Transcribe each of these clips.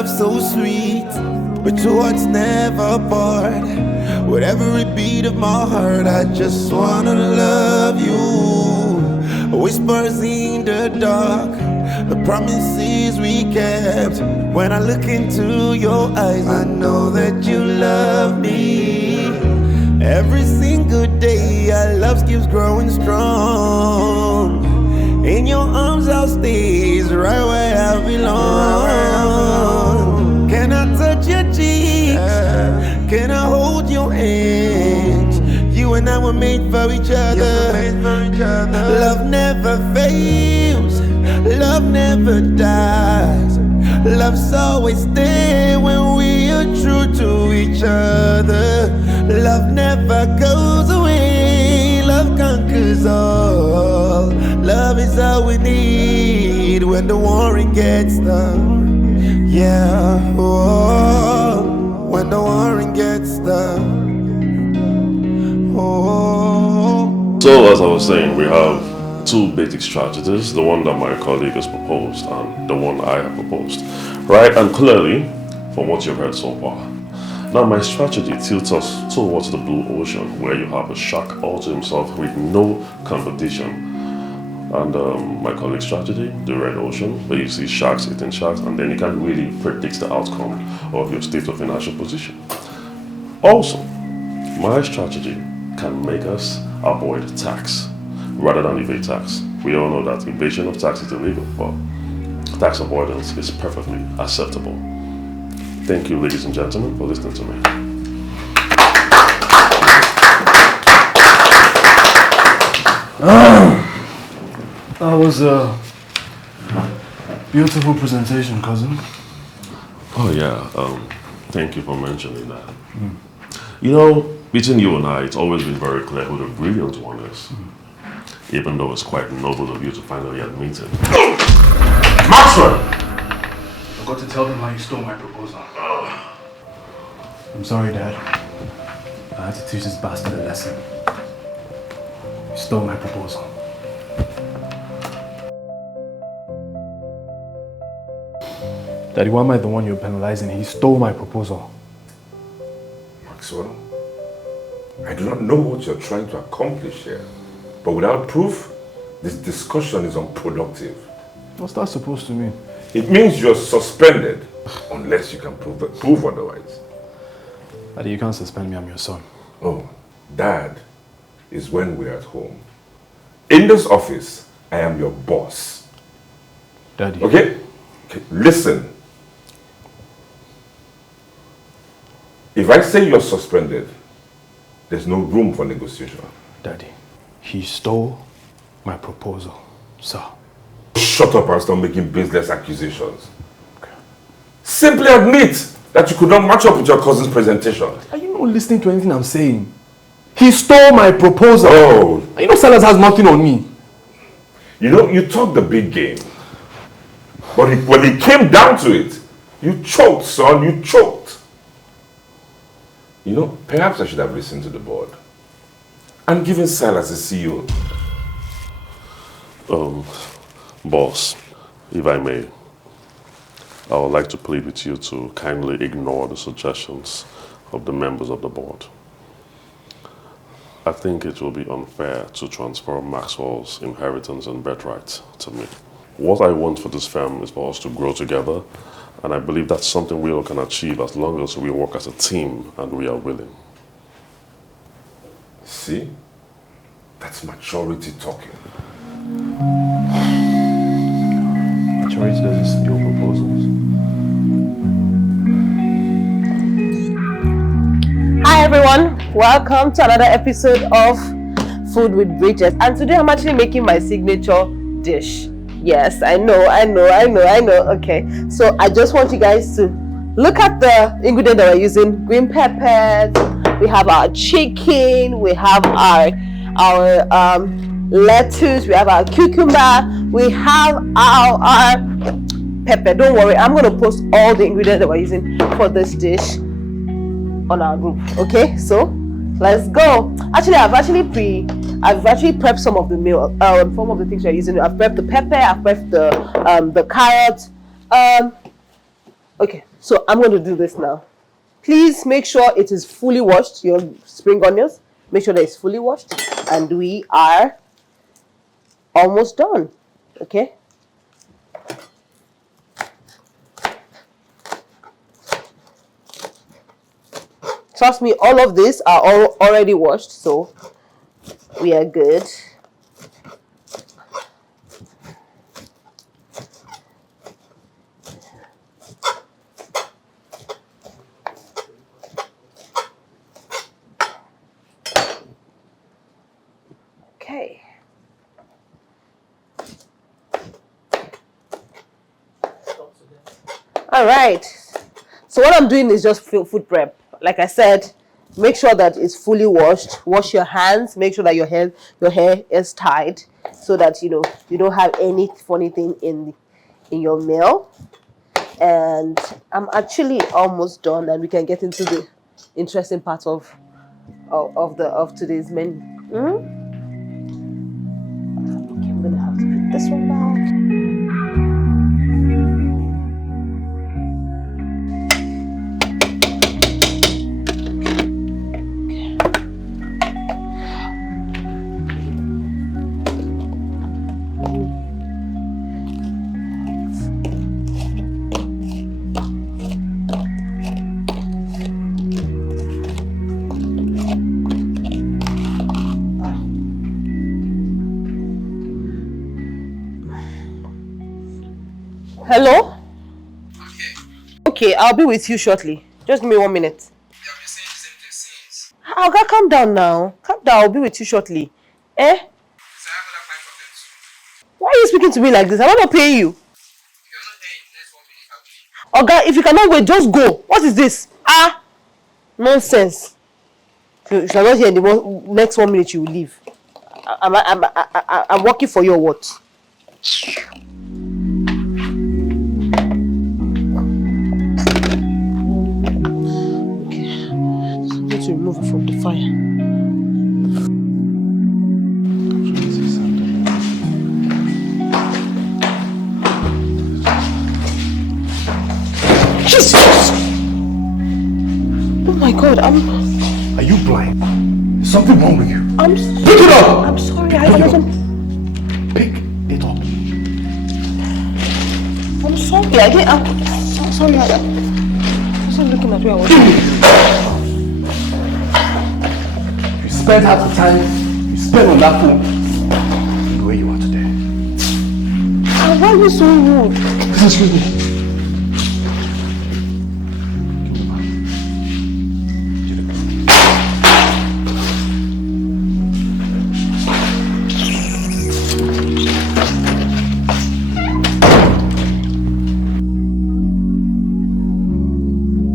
love so sweet, with two hearts never part. With every beat of my heart, I just wanna love you. Whispers in the dark, the promises we kept. When I look into your eyes, I know that you love me. Every single day, our love keeps growing strong. In your arms I'll stay, it's right where I belong. Can I touch your cheeks? Can I hold your hands? You and I were made for each other. Love never fails, love never dies. Love's always there when we are true to each other. Love never goes away, love conquers all. Love is all we need when the warring gets tough. Yeah, oh, when the warring gets tough. Oh. So as I was saying, we have two basic strategies, the one that my colleague has proposed and the one I have proposed. Right, and clearly, from what you've heard so far. Now my strategy tilts us towards the blue ocean, where you have a shark all to himself with no competition. And my colleague's strategy, the red ocean, where you see sharks eating sharks, and then you can't really predict the outcome of your state of financial position. Also, my strategy can make us avoid tax rather than evade tax. We all know that evasion of tax is illegal, but tax avoidance is perfectly acceptable. Thank you, ladies and gentlemen, for listening to me. That was a beautiful presentation, cousin. Oh yeah, thank you for mentioning that. You know, between you and I, it's always been very clear who the brilliant one is. Even though it's quite noble of you to finally admit it. Maxwell! I got to tell them how you stole my proposal. I'm sorry, Dad. I had to teach this bastard a lesson. You stole my proposal. Daddy, why am I the one you're penalizing? He stole my proposal. Maxwell, I do not know what you're trying to accomplish here, but without proof, this discussion is unproductive. What's that supposed to mean? It means you're suspended, unless you can prove otherwise. Daddy, you can't suspend me, I'm your son. Oh, Dad is when we're at home. In this office, I am your boss. Daddy. Okay, listen. If I say you're suspended, there's no room for negotiation. Daddy, he stole my proposal, sir. Shut up and stop making baseless accusations. Okay. Simply admit that you could not match up with your cousin's presentation. Are you not listening to anything I'm saying? He stole my proposal. Oh. You know Silas has nothing on me. You know, you talk the big game. But when it came down to it, you choked, son, you choked. You know, perhaps I should have listened to the board and given Silas a CEO. Boss, if I may, I would like to plead with you to kindly ignore the suggestions of the members of the board. I think it will be unfair to transfer Maxwell's inheritance and birthright to me. What I want for this firm is for us to grow together, and I believe that's something we all can achieve as long as we work as a team and we are willing. See? That's maturity talking. Maturity doesn't steal proposals. Hi everyone, welcome to another episode of Food with Bridget. And today I'm actually making my signature dish. Yes, I know. Okay, so I just want you guys to look at the ingredient that we're using. Green peppers, we have our chicken, we have our lettuce, we have our cucumber, we have our pepper. Don't worry, I'm going to post all the ingredients that we're using for this dish on our group. Okay, so let's go. Actually, I've actually prepped some of the meal, some of the things we're using. I've prepped the pepper, I've prepped the carrot. Okay, So I'm going to do this now. Please make sure it is fully washed, your spring onions. Make sure that it's fully washed. And we are almost done. Okay? Trust me, all of these are all already washed, so we are good. Okay. All right. So what I'm doing is just food prep. Like I said, make sure that it's fully washed. Wash your hands. Make sure that your hair is tied, so that you don't have any funny thing in your meal. And I'm actually almost done, and we can get into the interesting part of today's menu. Okay, I'm gonna have to put this one back. Hello? Okay, I'll be with you shortly. Just give me 1 minute. Oga, calm down now. Calm down, I'll be with you shortly. Eh? Why are you speaking to me like this? I'm not paying you. Oga, if you cannot wait, just go. What is this? Nonsense. You shall not hear in the next 1 minute you will leave. I'm working for you or what? To remove it from the fire. Jesus! Oh my God, Are you blind? Is something wrong with you? Pick it up! I'm sorry, I wasn't... Pick it up. I'm sorry, I'm so sorry, I wasn't looking at where I was. Spend half the time you spend on that phone. Look where you are today. Why are you so rude? Excuse me.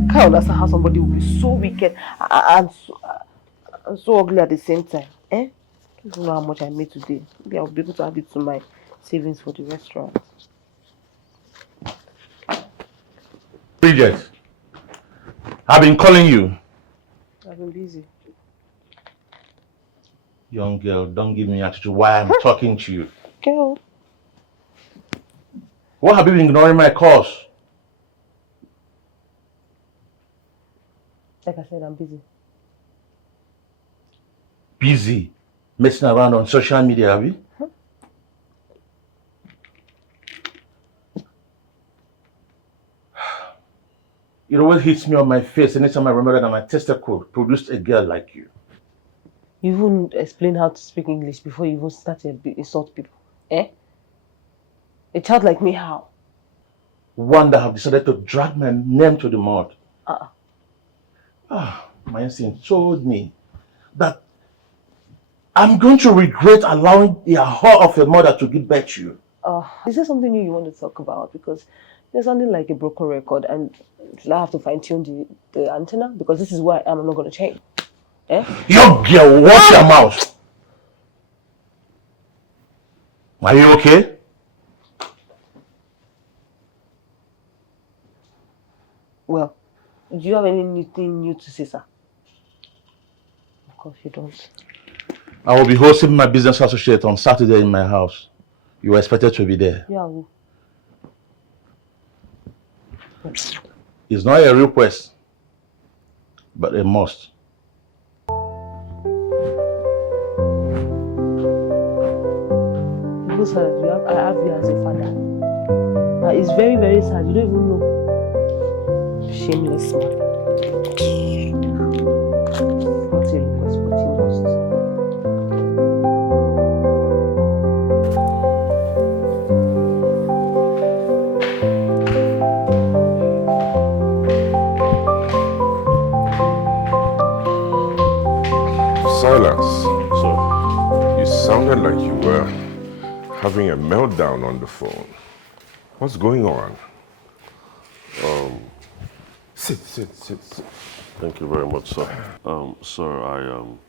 I can't understand how somebody will be so wicked and so ugly at the same time. I don't know how much I made today. Maybe I'll be able to add it to my savings for the restaurant. Bridget, I've been calling you. I've been busy. Young girl, don't give me attitude while I'm talking to you. Girl. What have you been ignoring my calls? Like I said, I'm busy. Busy messing around on social media, have you? It always hits me on my face anytime I remember that my tester code produced a girl like you. You even explain how to speak English before you even start to insult people. A child like me, how? One that have decided to drag my name to the mud. My instinct told me that I'm going to regret allowing the whore of a mother to give birth to you. Is there something new you want to talk about? Because there's something like a broken record, and should I have to fine-tune the antenna? Because this is where I am. I'm not going to change. Young girl, watch your mouth. Are you okay? Well, do you have anything new to say, sir? Of course you don't. I will be hosting my business associate on Saturday in my house. You are expected to be there. Yeah. It's not a request, but a must. Because I have you as a father. It's very, very sad. You don't even know. Shameless man. Not a request, but you must. Silas, So, you sounded like you were having a meltdown on the phone. What's going on? Sit. thank you very much, sir. Sir, I am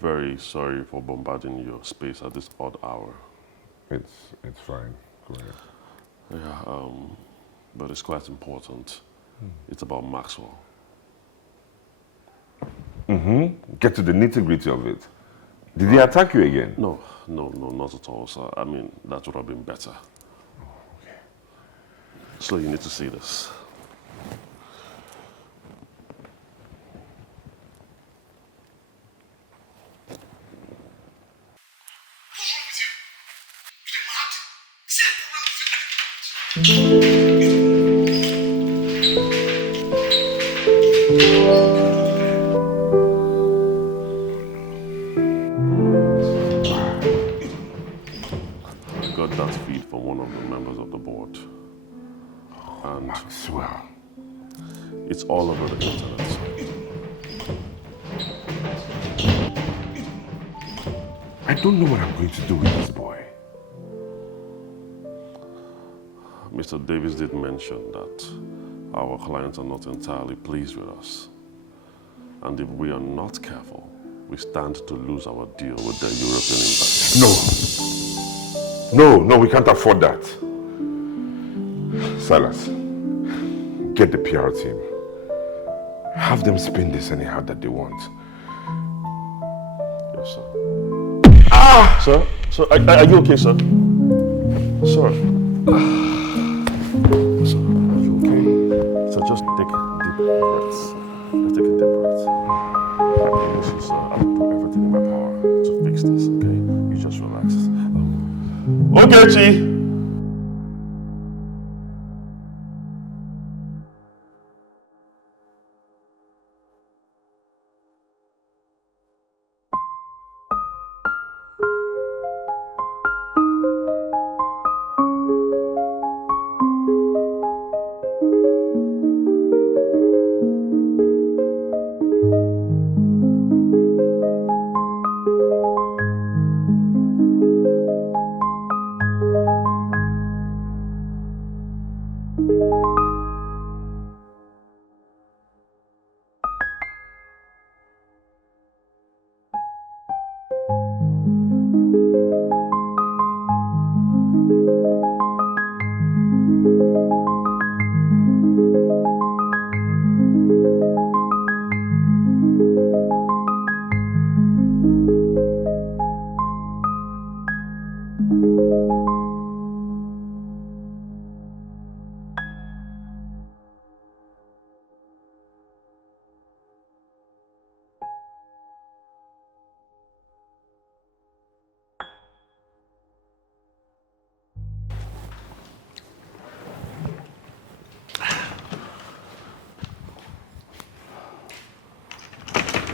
very sorry for bombarding your space at this odd hour. It's fine. Go ahead. Yeah, but it's quite important. It's about Maxwell. Get to the nitty-gritty of it. Did he attack you again? No, not at all, sir. I mean, that would have been better. So you need to see this. I got that feed from one of the members of the board. And Maxwell. it's all over the internet, sir. I don't know what I'm going to do with this boy. Mr. Davis did mention that our clients are not entirely pleased with us. And if we are not careful, we stand to lose our deal with the European investors. No, we can't afford that. Silas, get the PR team. Have them spin this anyhow that they want. Yes, sir. Sir, are you okay, sir? Sir. Sir, are you okay? So just take deep breaths. Just take a deep breath. Listen, sir, I'll do everything in my power to fix this, okay? You just relax. Okay, Chi.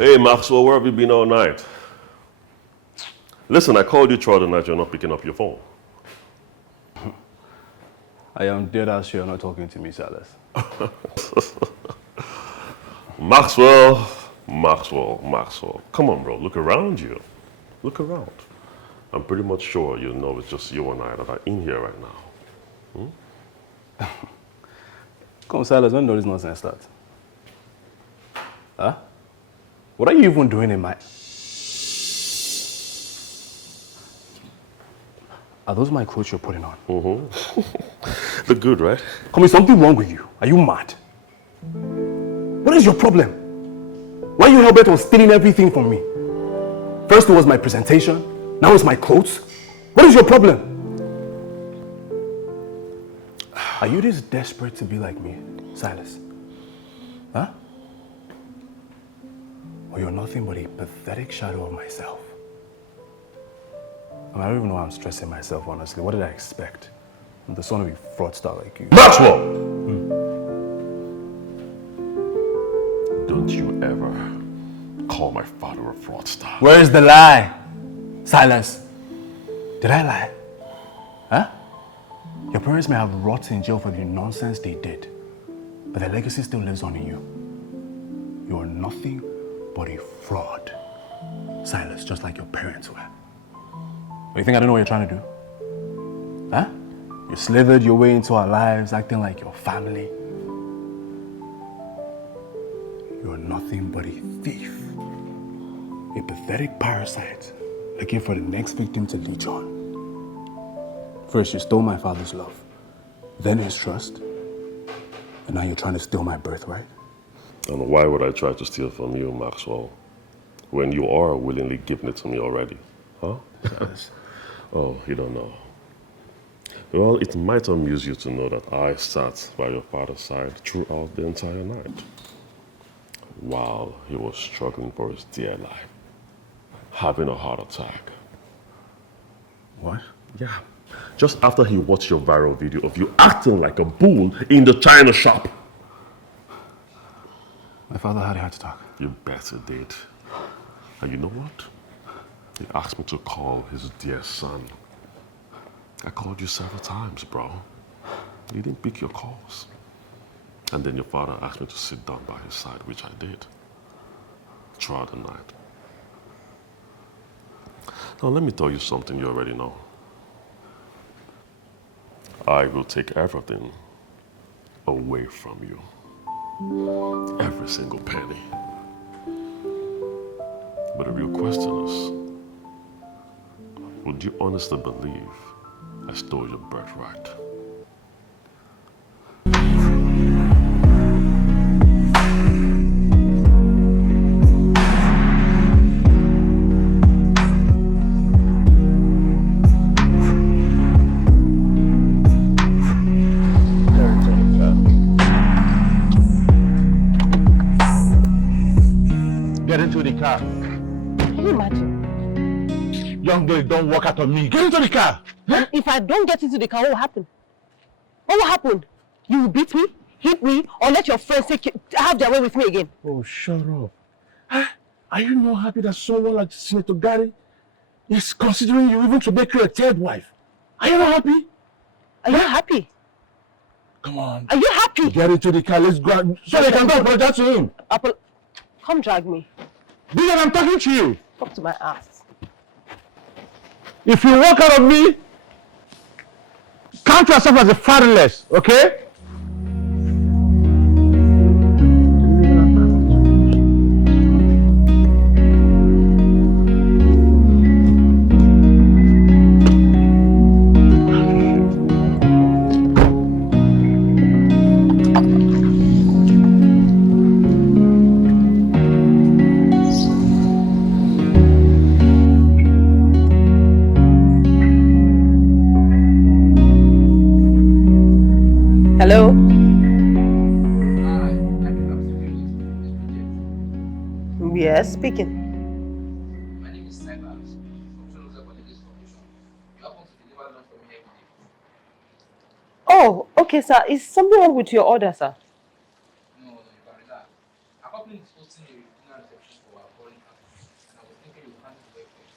Hey, Maxwell, where have you been all night? Listen, I called you throughout the night, you're not picking up your phone. I am dead ass you're not talking to me, Silas. Maxwell. Come on, bro, look around you. Look around. I'm pretty much sure you know it's just you and I that are in here right now. Come on, Silas, when does this nonsense start? Huh? What are you even doing in my... Are those my clothes you're putting on? Look good, right? Come on, is something wrong with you? Are you mad? What is your problem? Why are you hell bent on stealing everything from me? First it was my presentation, now it's my clothes. What is your problem? Are you this desperate to be like me, Silas? Huh? Or you're nothing but a pathetic shadow of myself? I don't even know why I'm stressing myself, honestly. What did I expect? I'm the son of a fraudster like you. Maxwell! Don't you ever call my father a fraudster. Where's the lie? Silas, did I lie? Huh? Your parents may have rotted in jail for the nonsense they did, but their legacy still lives on in you. You are nothing but a fraud, Silas, just like your parents were. You think I don't know what you're trying to do? Huh? You slithered your way into our lives, acting like your family. You are nothing but a thief, a pathetic parasite, looking for the next victim to leech on. First, you stole my father's love, then his trust, and now you're trying to steal my birthright. And why would I try to steal from you, Maxwell, when you are willingly giving it to me already? Huh? Oh, you don't know. Well, it might amuse you to know that I sat by your father's side throughout the entire night, while he was struggling for his dear life, having a heart attack. What? Yeah. Just after he watched your viral video of you acting like a bull in the china shop. My father had a heart attack. You better did. And you know what? He asked me to call his dear son. I called you several times, bro. You didn't pick your calls. And then your father asked me to sit down by his side, which I did. Throughout the night. Now let me tell you something you already know. I will take everything away from you. Every single penny. But the real question is, would you honestly believe I stole your birthright? Get into the car. Can you imagine? Young girl, don't walk out on me. Get into the car. And if I don't get into the car, what will happen? What will happen? You will beat me, hit me, or let your friends have their way with me again? Oh, shut up. Are you not happy that someone like Senator Gary is considering you even to make you a third wife? Are you not happy? Are you happy? Come on. Are you happy? Get into the car. Let's go. So they can go apologize to him. Come drag me. Because I'm talking to you. Talk to my ass. If you walk out of me, count yourself as a fatherless, okay? Hello? Yes, speaking. My name is Silas from Sonoza College's Foundation. You happen to deliver lunch for me every day. Oh, okay, sir. Is something wrong with your order, sir? No, you can relax. Our company is hosting a dinner reception for our foreign partners, and I was thinking you would handle the breakfast.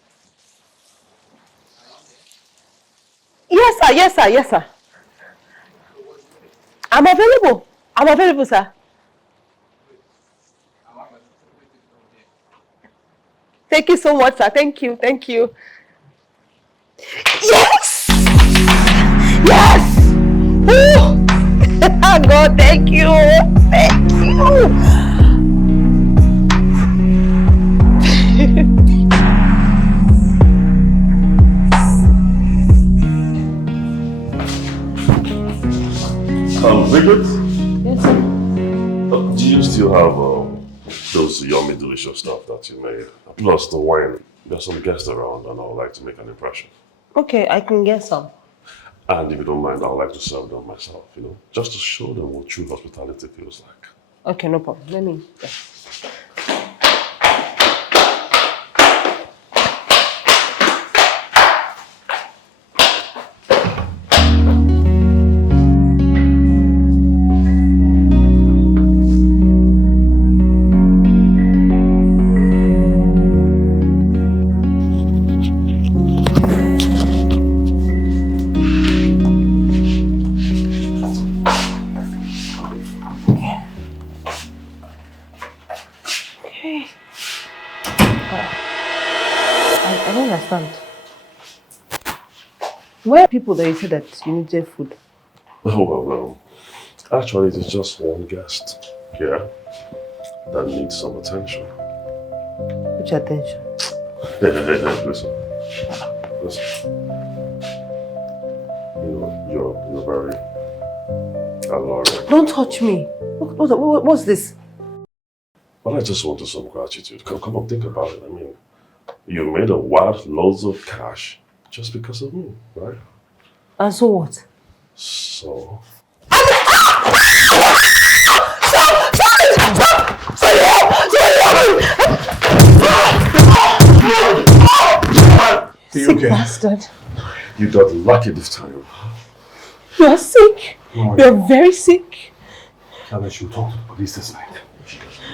Are you there? Yes, sir. Yes, sir. Yes, sir. So what do you think? I'm available. I'm available, sir. I'm out of the from there. Thank you so much, sir. Thank you. Thank you. Yes! Yes! Woo! God, thank you. Thank you. Bridget? Yes, sir. Do you still have those yummy, delicious stuff that you made? Plus the wine. There's some guests around and I would like to make an impression. Okay, I can get some. And if you don't mind, I'd like to serve them myself, just to show them what true hospitality feels like. Okay, no problem. Let me. Yeah. I don't understand. Where are people that you said that you needed food? Oh, well, actually, it is just one guest here that needs some attention. Which attention? Hey, listen. You're very alluring. Don't touch me. What's this? But I just wanted some gratitude. Come on, think about it. I mean, you made a wild loads of cash just because of me, right? And so what? So... Sick bastard. You got lucky this time. You are sick. You are very sick. Tell her she'll talk to the police this night.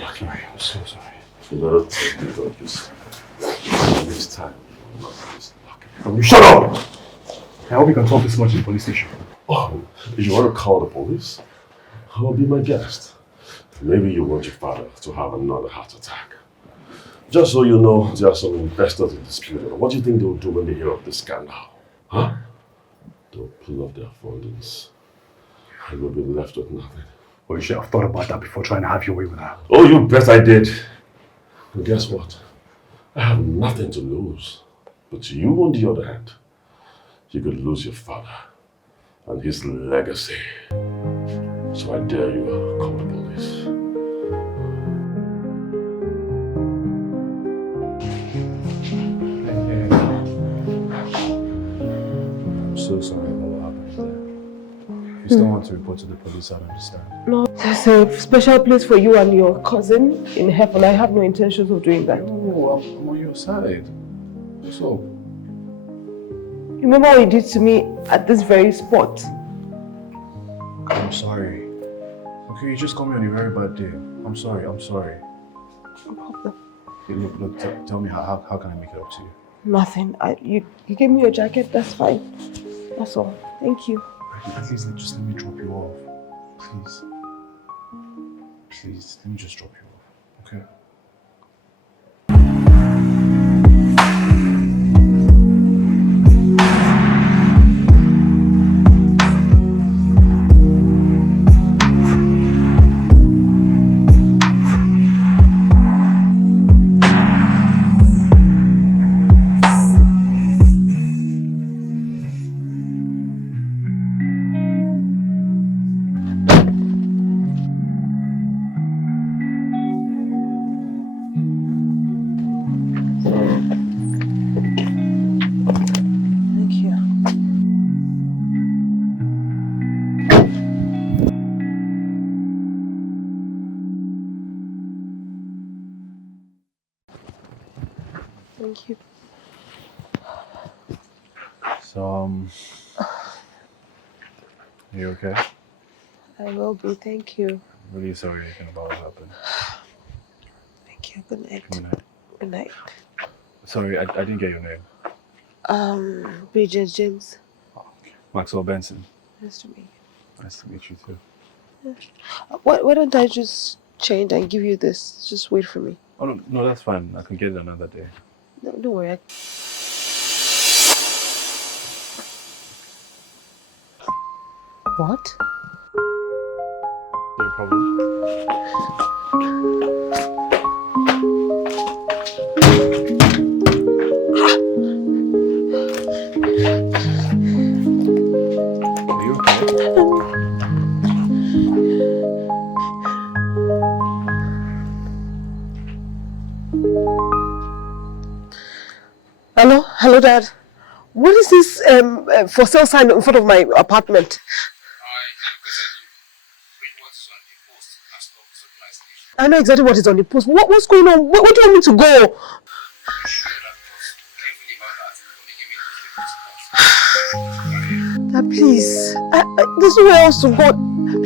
Lucky. I'm so sorry. You got this. Next time, you're not this lucky. You shut up! I hope you can talk this much in the police station. Oh, if you want to call the police, I'll be my guest. Maybe you want your father to have another heart attack. Just so you know, there are some investors in dispute. What do you think they'll do when they hear of this scandal? Huh? They'll pull off their fundings. And we'll be left with nothing. Well, you should have thought about that before trying to have your way with her. Oh, you bet I did. And guess what? I have nothing to lose. But you, on the other hand, you could lose your father and his legacy. So I dare you call the police. I'm so sorry about what happened there. If you still want to report to the police, I understand. No, there's a special place for you and your cousin in heaven. I have no intentions of doing that. No, I'm on your side. So? Remember what you did to me at this very spot? I'm sorry. Okay, you just called me on a very bad day. I'm sorry. No problem. Hey, look, tell me how can I make it up to you? Nothing. You gave me your jacket, that's fine. That's all. Thank you. At least just let me drop you off. Please. Please, let me just drop you off. Okay? Thank you. So, are you okay? I will be. Thank you. I'm really sorry again about what happened. Thank you. Good night. Good night. Good night. Sorry, I didn't get your name. Bridget James. Maxwell Benson. Nice to meet you. Nice to meet you too. Yeah. Why don't I just change and give you this? Just wait for me. Oh, no, that's fine. I can get it another day. No, don't worry. What? No problem. Are you okay? Hello, Dad. What is this for sale sign in front of my apartment? I know exactly what is on the post. What's going on? Where do you want me to go? Please, there's nowhere else to go.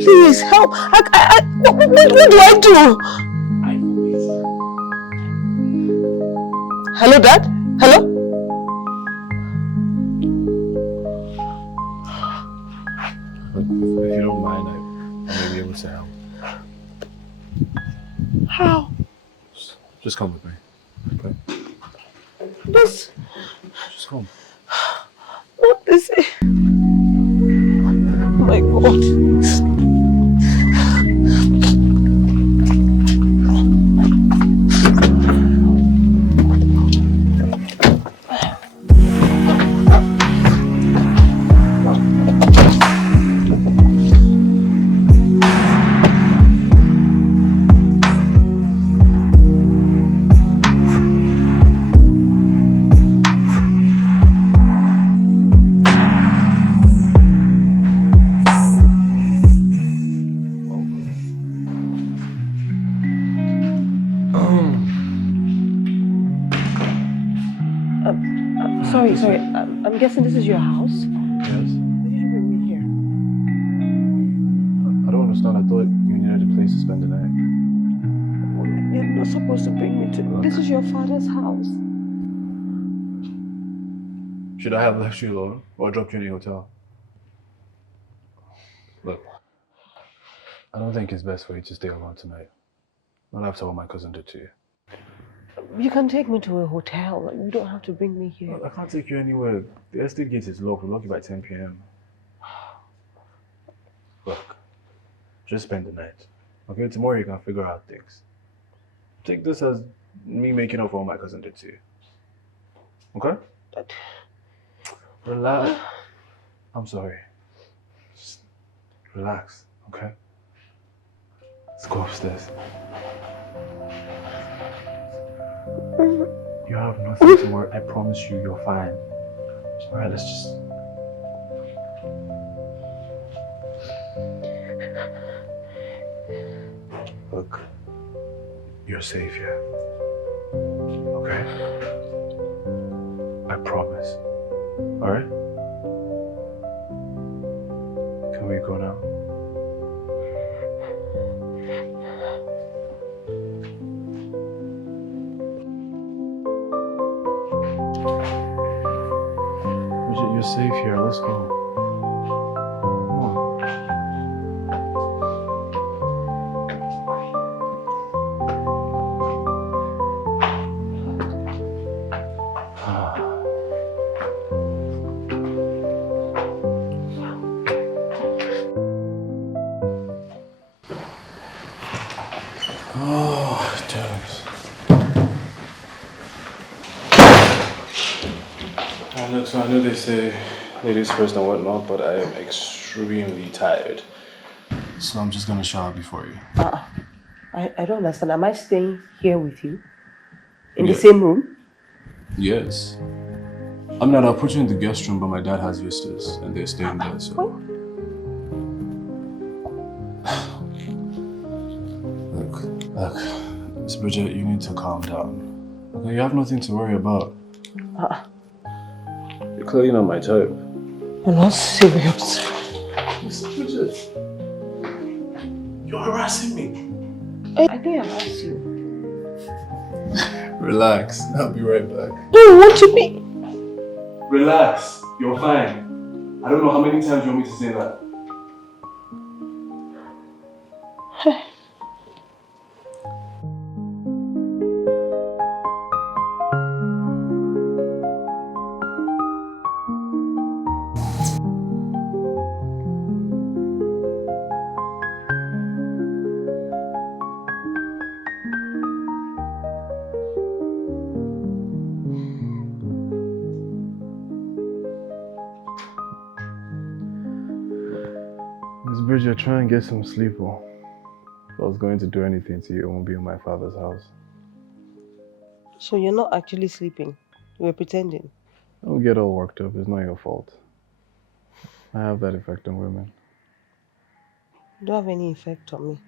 Please help. What do I do? Hello, Dad? Hello? If you don't mind, I may be able to help. How? Just come with me. Okay? This. Just come. What is it? Oh my God. Sorry. I'm guessing this is your house? Yes? Why did you bring me here? I don't understand. I thought you needed a place to spend the night. You're not supposed to bring me to... This is your father's house. Should I have left you alone or dropped you in the hotel? Look, I don't think it's best for you to stay alone tonight. Not after what my cousin did to you. You can take me to a hotel. You don't have to bring me here. I can't take you anywhere. The estate gate is locked. We'll lock you by 10 p.m. Look, just spend the night. Okay, tomorrow you can figure out things. Take this as me making up for what my cousin did to you. Okay? Relax. I'm sorry. Just relax, okay? Let's go upstairs. You have nothing to worry. I promise you, you're fine. Alright, let's just... Look, you're safe here. Okay? I promise. Alright? Can we go now? You're safe here. Let's go. Come on. Oh, damn. Look, so I know they say ladies first and whatnot, but I am extremely tired. So I'm just gonna shower before you. I don't understand. Am I staying here with you? In the same room? Yes. I mean, I'll put you in the guest room, but my dad has visitors and they're staying there, so... Look, Miss Bridget, you need to calm down. Okay, you have nothing to worry about. You're clearly not my type. You're not serious. Miss Bridget, you're harassing me. I think I asked you. Relax, I'll be right back. No, what do you mean? Relax, you're fine. I don't know how many times you want me to say that. Miss Bridget, try and get some sleep. Or if I was going to do anything to you, it won't be in my father's house. So you're not actually sleeping? You were pretending? Don't get all worked up. It's not your fault. I have that effect on women. You don't have any effect on me.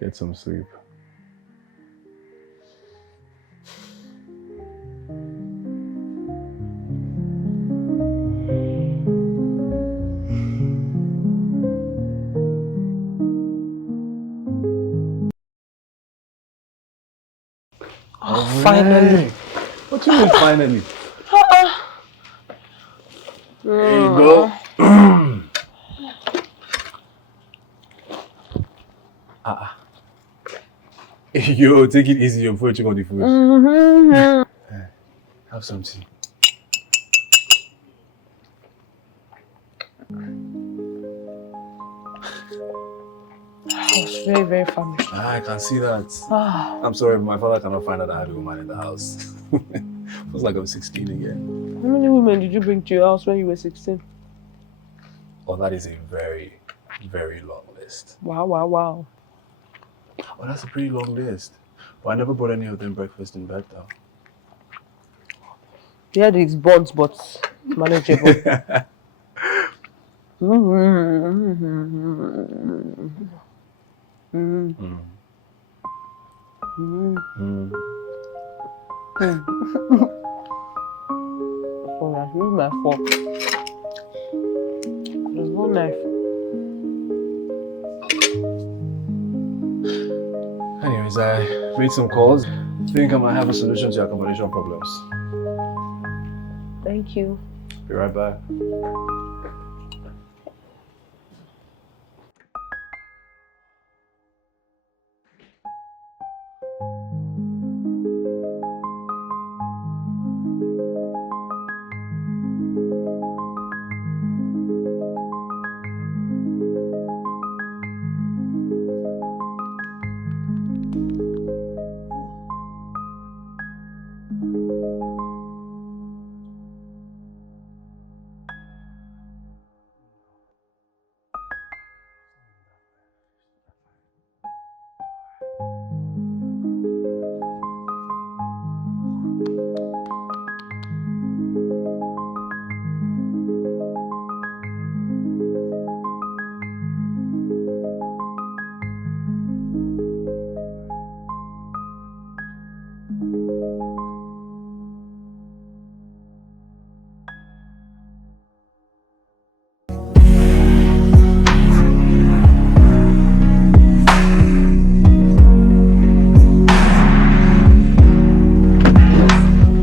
Get some sleep. Oh, finally. What you mean finally? There you go. Yo, take it easy. You're putting on the food. Have some tea. I was very, very famished. I can see that. I'm sorry, my father cannot find out I had a woman in the house. It was like I was 16 again. How many women did you bring to your house when you were 16? Oh, that is a very, very long list. Wow, wow, wow. Oh, that's a pretty long list. But I never brought any of them breakfast in bed, though. Yeah, these bonds, but manageable. Oh, that's really my fault. There's no knife. Anyways, I made some calls. I think I might have a solution to your accommodation problems. Thank you. Be right back.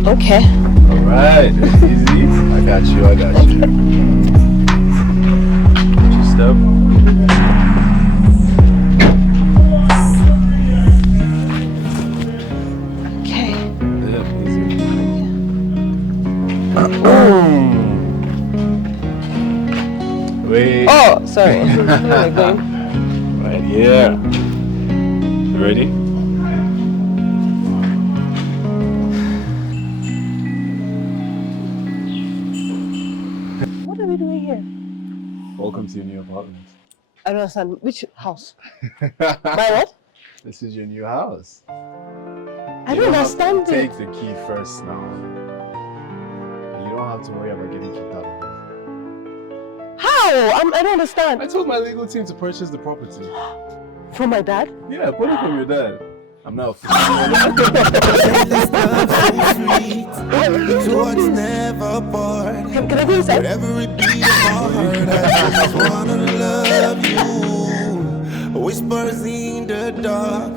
Okay. Alright, easy. I got you. Just step. Okay. Yeah, easy. Wait. Oh, sorry. Where am I going? Right here. You ready? What are we doing here? Welcome to your new apartment. I don't understand. Which house? My what? This is your new house. I don't understand it. Take the key first now. You don't have to worry about getting kicked out of it. How? I don't understand. I told my legal team to purchase the property. From my dad? Yeah, put it from your dad. I'm now This love so sweet, two hearts never part. Can I go inside? Every beat of my heart, I just wanna love you. Whispers in the dark,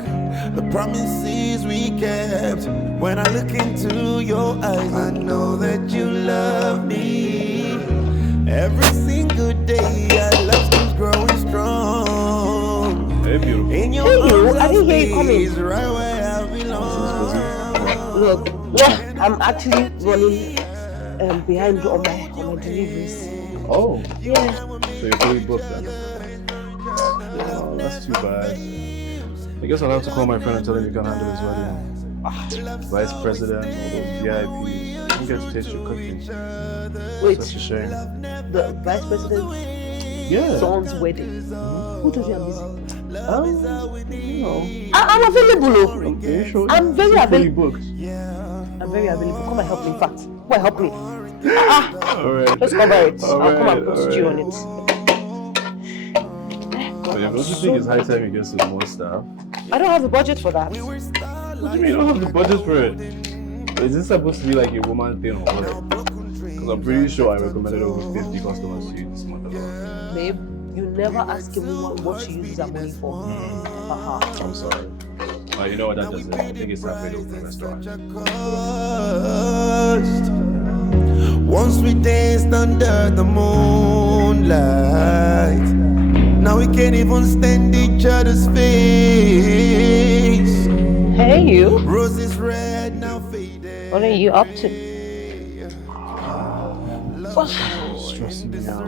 the promises we kept. When I look into your eyes, I know that you love me. Every single day, our love keeps growing strong. Hey, beautiful. In your arms, I didn't hear you coming. right where I belong. Look, I'm actually running behind on my deliveries. Oh, Yeah. so you're fully booked then? Oh, that's too bad. I guess I'll have to call my friend and tell him you can handle his wedding. Vice president, all those VIPs. You don't get to taste your cooking. Wait, Such a shame. the vice president's Yeah. son's wedding. Who does he have busy? You know. I'm available. Are you sure? I'm very Fully available. booked. I'm very available. Come and help me. In fact, come and help me. Alright. Just cover it. I'll come and put stew on it. Don't you think it's high time you get some more stuff? I don't have the budget for that. What do you mean you don't have the budget for it? Is this supposed to be like a woman thing or what? Because I'm pretty sure I recommended over 50 customers to you this month alone. Babe, you never ask a woman what she uses her money for. I'm sorry. You know what that does? I think it's time for you to open a restaurant. Once we danced under the moonlight. Now we can't even stand each other's face. Hey, you. Roses red, now faded. What are you up to? Stressing me out.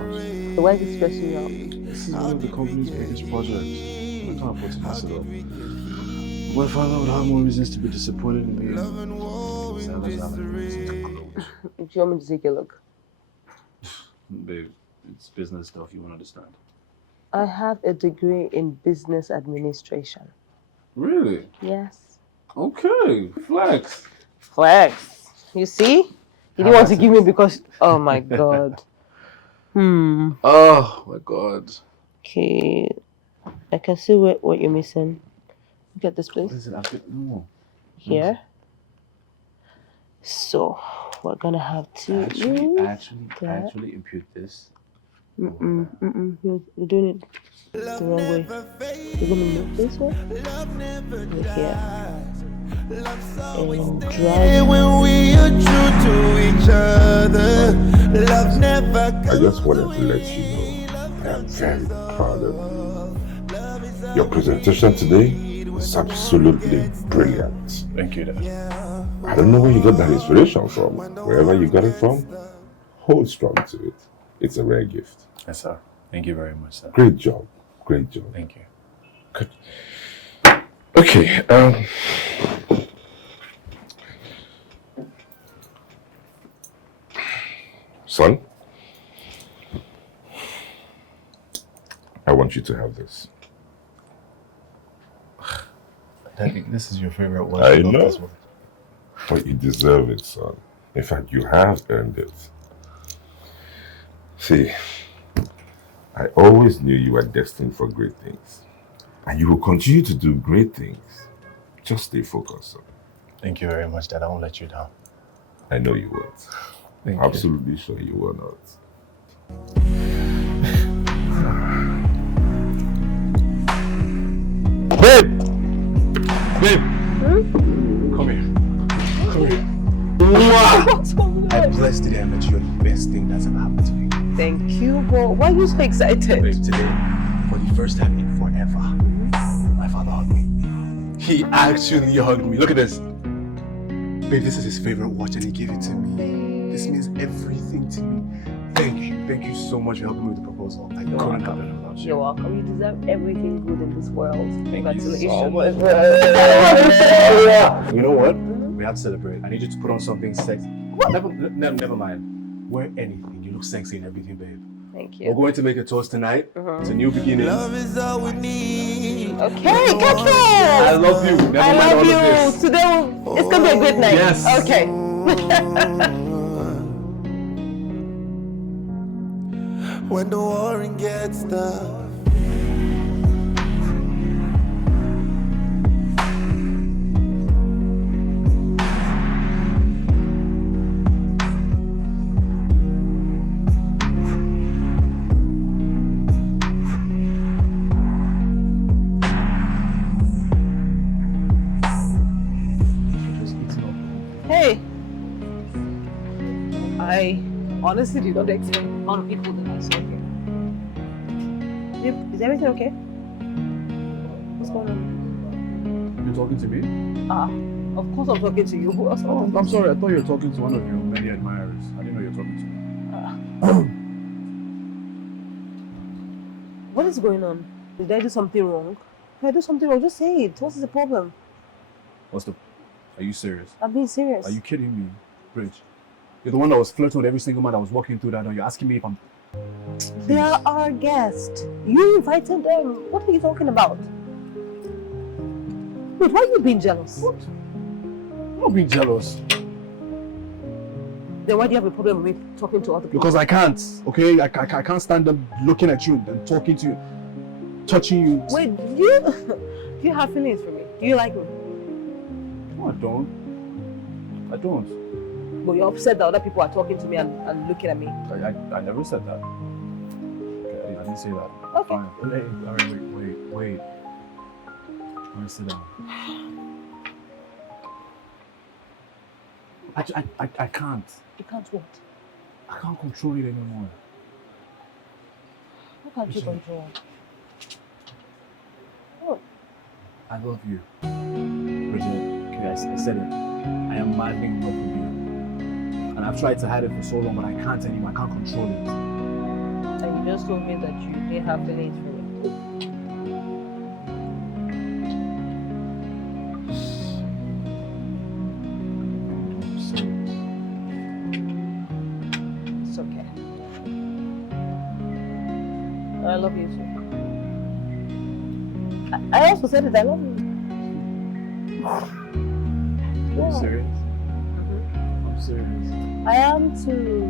So why is it stressing you out? This is one of the company's biggest projects. I can't afford to mess it up. My father would have more reasons to be disappointed in me. Do you want me to take a look? Babe, it's business stuff, you won't understand. I have a degree in business administration. Really? Yes. Okay, flex. Flex. You see? You didn't want to give me because... Oh my god. Oh my god. Okay. I can see what you're missing. Look at this place. What is it? No. Here. So, we're gonna have to... Actually impute this. You're doing it the wrong way. You're gonna move this way. Look here. And drive. When we are true to each other, love never I just wanted to let you know I am very proud of you. Your presentation today was absolutely brilliant. Thank you, Dad. I don't know where you got that inspiration from. Wherever you got it from, hold strong to it. It's a rare gift. Yes, sir. Thank you very much, sir. Great job. Great job. Thank you. Good. Okay. Son, I want you to have this. Daddy, this is your favorite one. I know. But you deserve it, son. In fact, you have earned it. See, I always knew you were destined for great things. And you will continue to do great things. Just stay focused, son. Thank you very much, Dad. I won't let you down. I know you won't. Thank Absolutely sure you will not. Babe! Babe! Come here. Come here. I'm blessed today. I met you. You're the best thing that's ever happened to me. Thank you, but why are you so excited? Babe, today, for the first time in forever, my father hugged me. He actually hugged me. Look at this. Babe, this is his favorite watch and he gave it to me. This means everything to me. Thank you. Thank you so much for helping me with the proposal. I couldn't have done it without you. You're welcome. You deserve everything good in this world. Congratulations. You so much. You know what? We have to celebrate. I need you to put on something sexy. What? Never mind. Wear anything. You look sexy and everything, babe. Thank We're you. going to make a toast tonight. It's a new beginning. love is all we need. Okay, catch I it! love you. Never I mind love all you. of this. Today, it's gonna be a great night. Yes. Okay. When the warring gets tough. Hey. I honestly did not expect the amount of people that I saw here. Is everything okay? What's going on? You're talking to me? Of course I'm talking to you. Who else? Oh, I'm sorry. I thought you were talking to one of your many admirers. I didn't know you were talking to me. What is going on? Did I do something wrong? If I do something wrong, just say it. What is the problem? Are you serious? I'm being serious. Are you kidding me? Bridge. You're the one that was flirting with every single man that was walking through that door. You're asking me if I'm... They are our guests. You invited them. What are you talking about? Wait, why are you being jealous? What? I'm not being jealous. Then why do you have a problem with me talking to other people? Because I can't, okay? I can't stand them looking at you and talking to you, touching you. Wait, do you have feelings for me? Do you like me? No, I don't. I don't. But you're upset that other people are talking to me and looking at me. I never said that. Okay, I didn't say that. Okay. Fine. Hey, all right, wait. All right, sit down. I can't. You can't what? I can't control it anymore. How can't you control? What? I love you. Bridget, okay, I said it. I am madly in love with you. And I've tried to hide it for so long, but I can't anymore. I can't control it. And you just told me that you didn't have feelings for me. It's okay. I love you too. I also said it, I love you. Are you serious? I'm serious. I am too.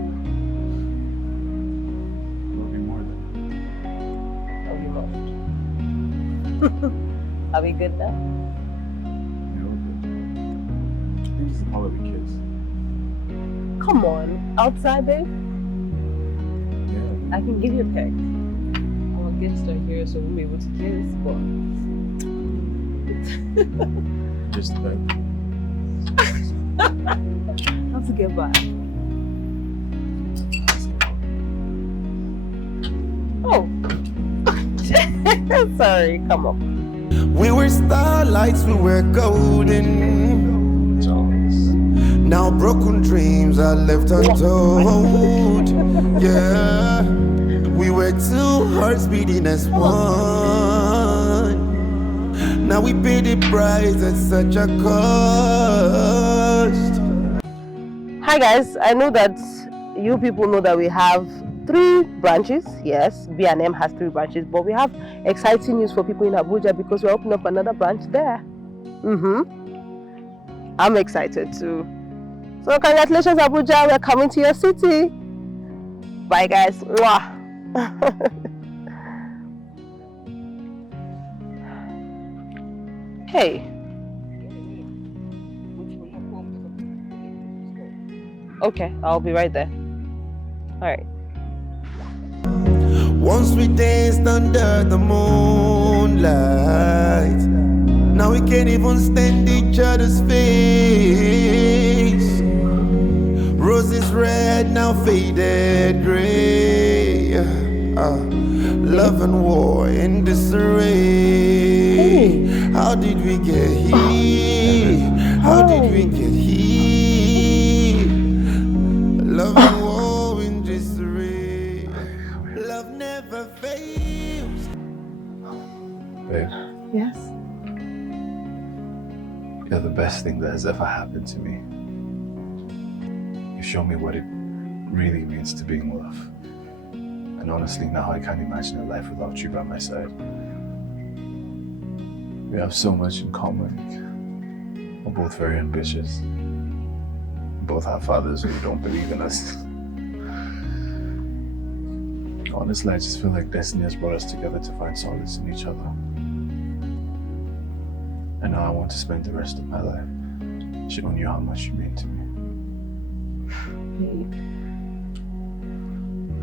Love you more than. Love you most. Are we good now? Yeah, we're good. I think this is the part where we kiss. Come on, outside, babe. Yeah. I can give you a peck. Our guests are here, so we'll be able to kiss, but Just like. how to get back? Oh, sorry. Come on. We were starlights, we were golden. Now broken dreams are left untold. Yeah, we were two hearts beating as one. Now we pay the price at such a cost. Hi guys, I know that you people know that we have 3 branches. Yes, B&M has 3 branches, but we have exciting news for people in Abuja because we're opening up another branch there. I'm excited too. So congratulations Abuja, we're coming to your city. Bye guys. Mwah. Hey. Okay, I'll be right there. Alright. Once we danced under the moonlight. Now we can't even stand each other's face. Roses red, now faded gray. Love and war in disarray. How did we get here? How did we get here? Love and war in disarray. Love never fails. Babe, Yes. you're the best thing that has ever happened to me. You show me what it really means to be in love. And honestly, now I can't imagine a life without you by my side. We have so much in common. We're both very ambitious. We both have fathers who don't believe in us. Honestly, I just feel like destiny has brought us together to find solace in each other. And now I want to spend the rest of my life showing you how much you mean to me.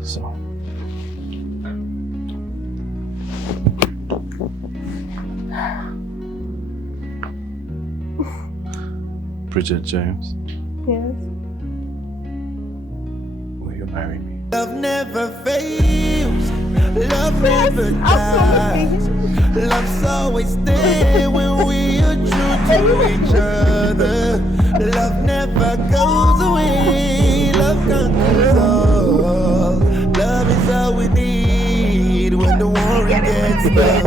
So, Bridget James, Yes. will you marry me? Love never fails. Love never dies. Love's always there when we are true to each other. Love never goes away. Love conquers all. Love is all we need when the war gets tough.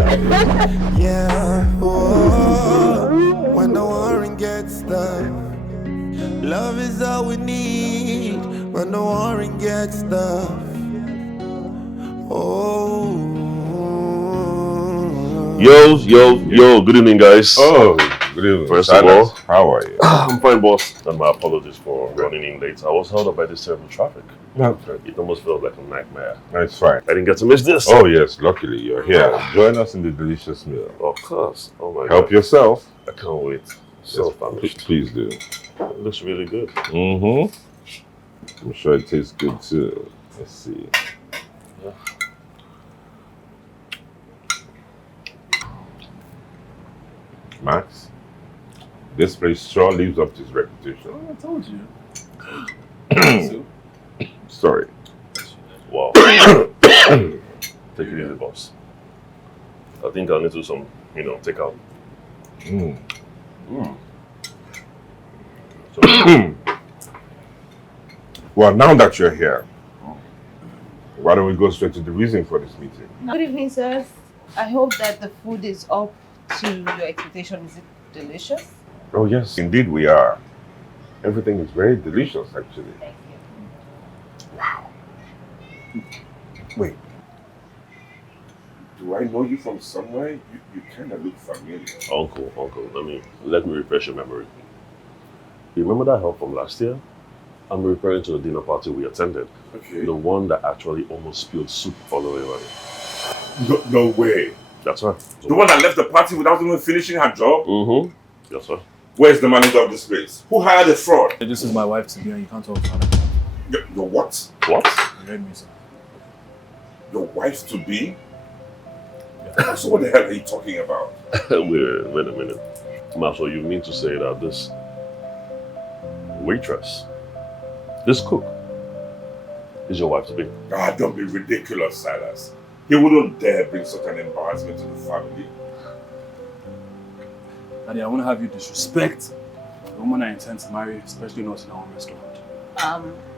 Yeah, oh, when the war gets tough. Love is all we need when the warring gets tough. Oh. Yo, good evening, guys. Oh, Good evening. First of Silas, all, how are you? I'm fine, boss. And my apologies for running in late. I was held up by this terrible traffic. No, It almost felt like a nightmare. it's fine. I didn't get to miss this. Oh yes, luckily you're here. Join us in the delicious meal. Of course. Oh my Help God. yourself. I can't wait. So Yes, famished. please do. It looks really good. Mm-hmm. I'm sure it tastes good too. Let's see. Yeah. Max, this place sure lives up to its reputation. Oh, I told you. Sorry. Wow. Take it easy, boss. I think I'll need to do some, take out. Mm. So, Well, now that you're here, why don't we go straight to the reason for this meeting? Good evening, sirs. I hope that the food is up to your expectation. Is it delicious? Oh yes, indeed we are. Everything is very delicious, actually. Thank you. Wait. Do I know you from somewhere? You kind of look familiar. Uncle, let me refresh your memory. You remember that help from last year? I'm referring to the dinner party we attended. Okay. The one that actually almost spilled soup all over everybody. No way. That's right. The one that left the party without even finishing her job? Mm-hmm. Yes, sir. Where's the manager of this place? Who hired the fraud? This is my wife to be, and you can't talk about it. Your what? What? You heard me, sir. Your wife to be? So what the hell are you talking about? Wait a minute. Marshall, you mean to say that this waitress, this cook, is your wife to be? Ah, don't be ridiculous, Silas. He wouldn't dare bring such an embarrassment to the family. Daddy, I won't have you disrespect the woman I intend to marry, especially not in our own restaurant.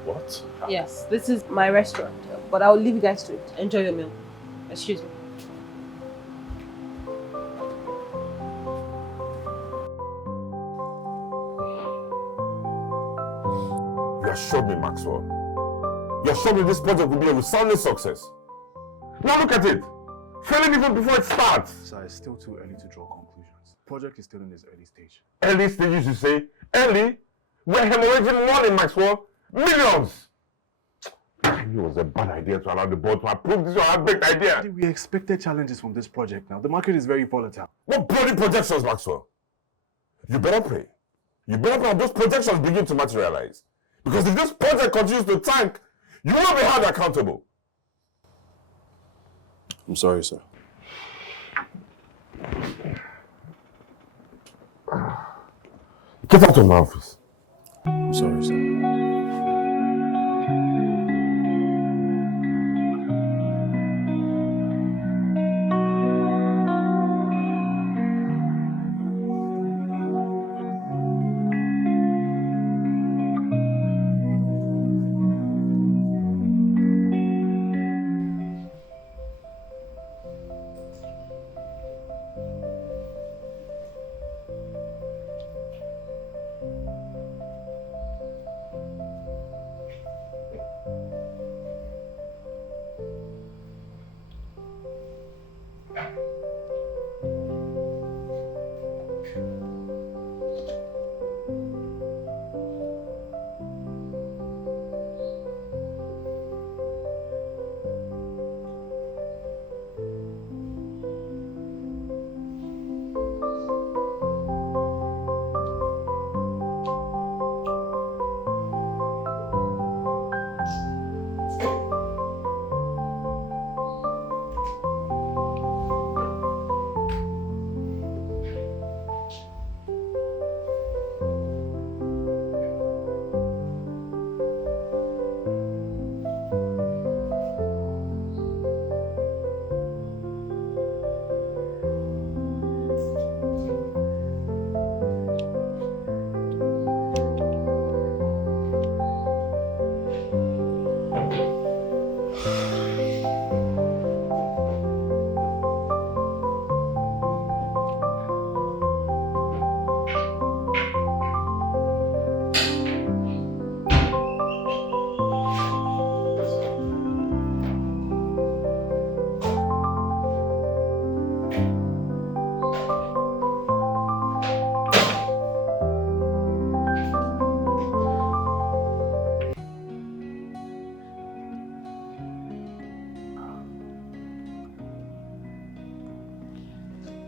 What? Yes, this is my restaurant, but I'll leave you guys to it. Enjoy your meal. Excuse me. You assured me, Maxwell. You assured me this project will be a resounding success. Now look at it. Failing even before it starts. Sir, it's still too early to draw conclusions. The project is still in its early stage. Early stages, you say? Early? We're hemorrhaging money, Maxwell. Millions! I knew it was a bad idea to allow the board to approve this your half-baked idea. Daddy, we expected challenges from this project now. The market is very volatile. What bloody projections, Maxwell? You better pray. You better pray that those projections begin to materialize. Because if this project continues to tank, you will be held accountable. I'm sorry, sir. Get out of my office. I'm sorry, sir.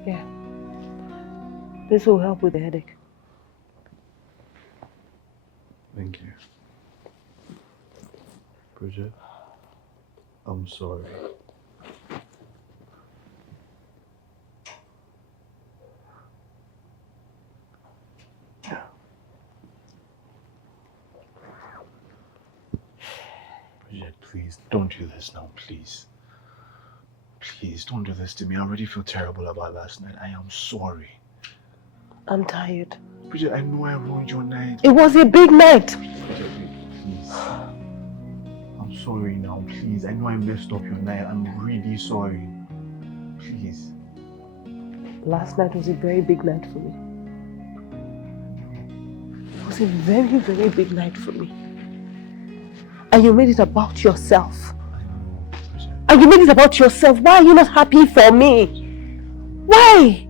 Yeah. This will help with the headache. Thank you. Bridget, I'm sorry. Bridget, please, don't do this now, please. Please, don't do this to me. I already feel terrible about last night. I am sorry. I'm tired. Bridget, I know I ruined your night. It was a big night. Bridget, please. I'm sorry now, please. I know I messed up your night. I'm really sorry. Please. Last night was a very big night for me. It was a very, very big night for me. And you made it about yourself. And you made it about yourself. Why are you not happy for me? Why?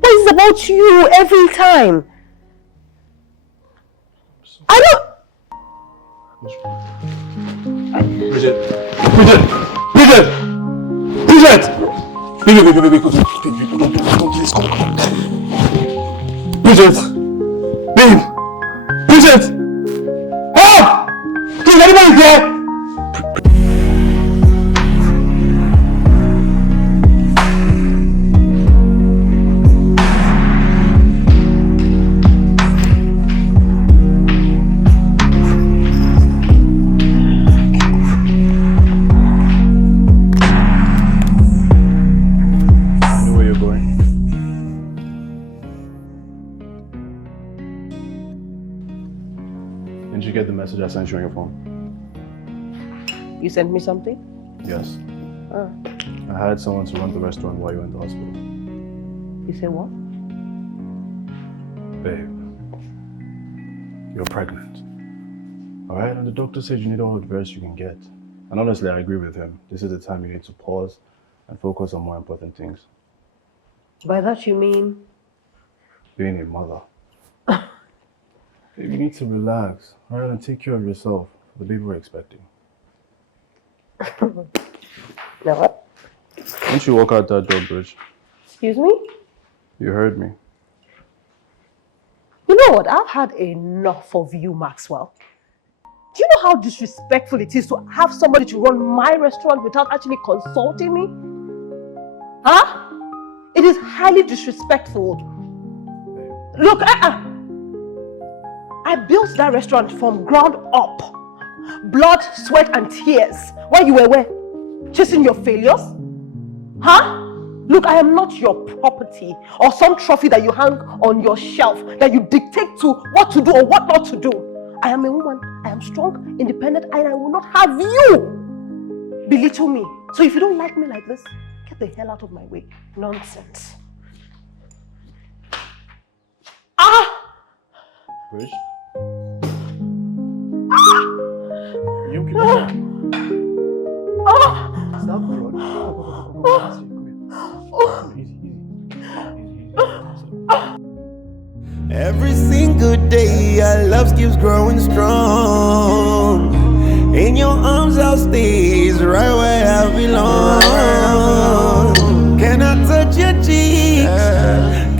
Why is it about you every time? I don't... Bridget! Bridget! Bridget! Bridget! Baby, please come. Bridget! Babe! Bridget! Help! Please, anybody there? Message I sent you on your phone. You sent me something? Yes. I hired someone to run the restaurant while you were in the hospital. You said what? Babe, you're pregnant. Alright, and the doctor said you need all the rest you can get. And honestly, I agree with him. This is the time you need to pause and focus on more important things. By that you mean? Being a mother. Babe, you need to relax, alright, and take care of yourself. The baby we're expecting. Now what? Don't you walk out that door, Bridge? Excuse me? You heard me. You know what? I've had enough of you, Maxwell. Do you know how disrespectful it is to have somebody to run my restaurant without actually consulting me? Huh? It is highly disrespectful. Look, I built that restaurant from ground up. Blood, sweat, and tears. While you were where? Chasing your failures? Huh? Look, I am not your property or some trophy that you hang on your shelf that you dictate to what to do or what not to do. I am a woman. I am strong, independent, and I will not have you belittle me. So if you don't like me like this, get the hell out of my way. Nonsense. Bridge? You okay? Stop, bro. Every single day our love keeps growing strong. In your arms I'll stay right where I belong. Can I touch your cheeks?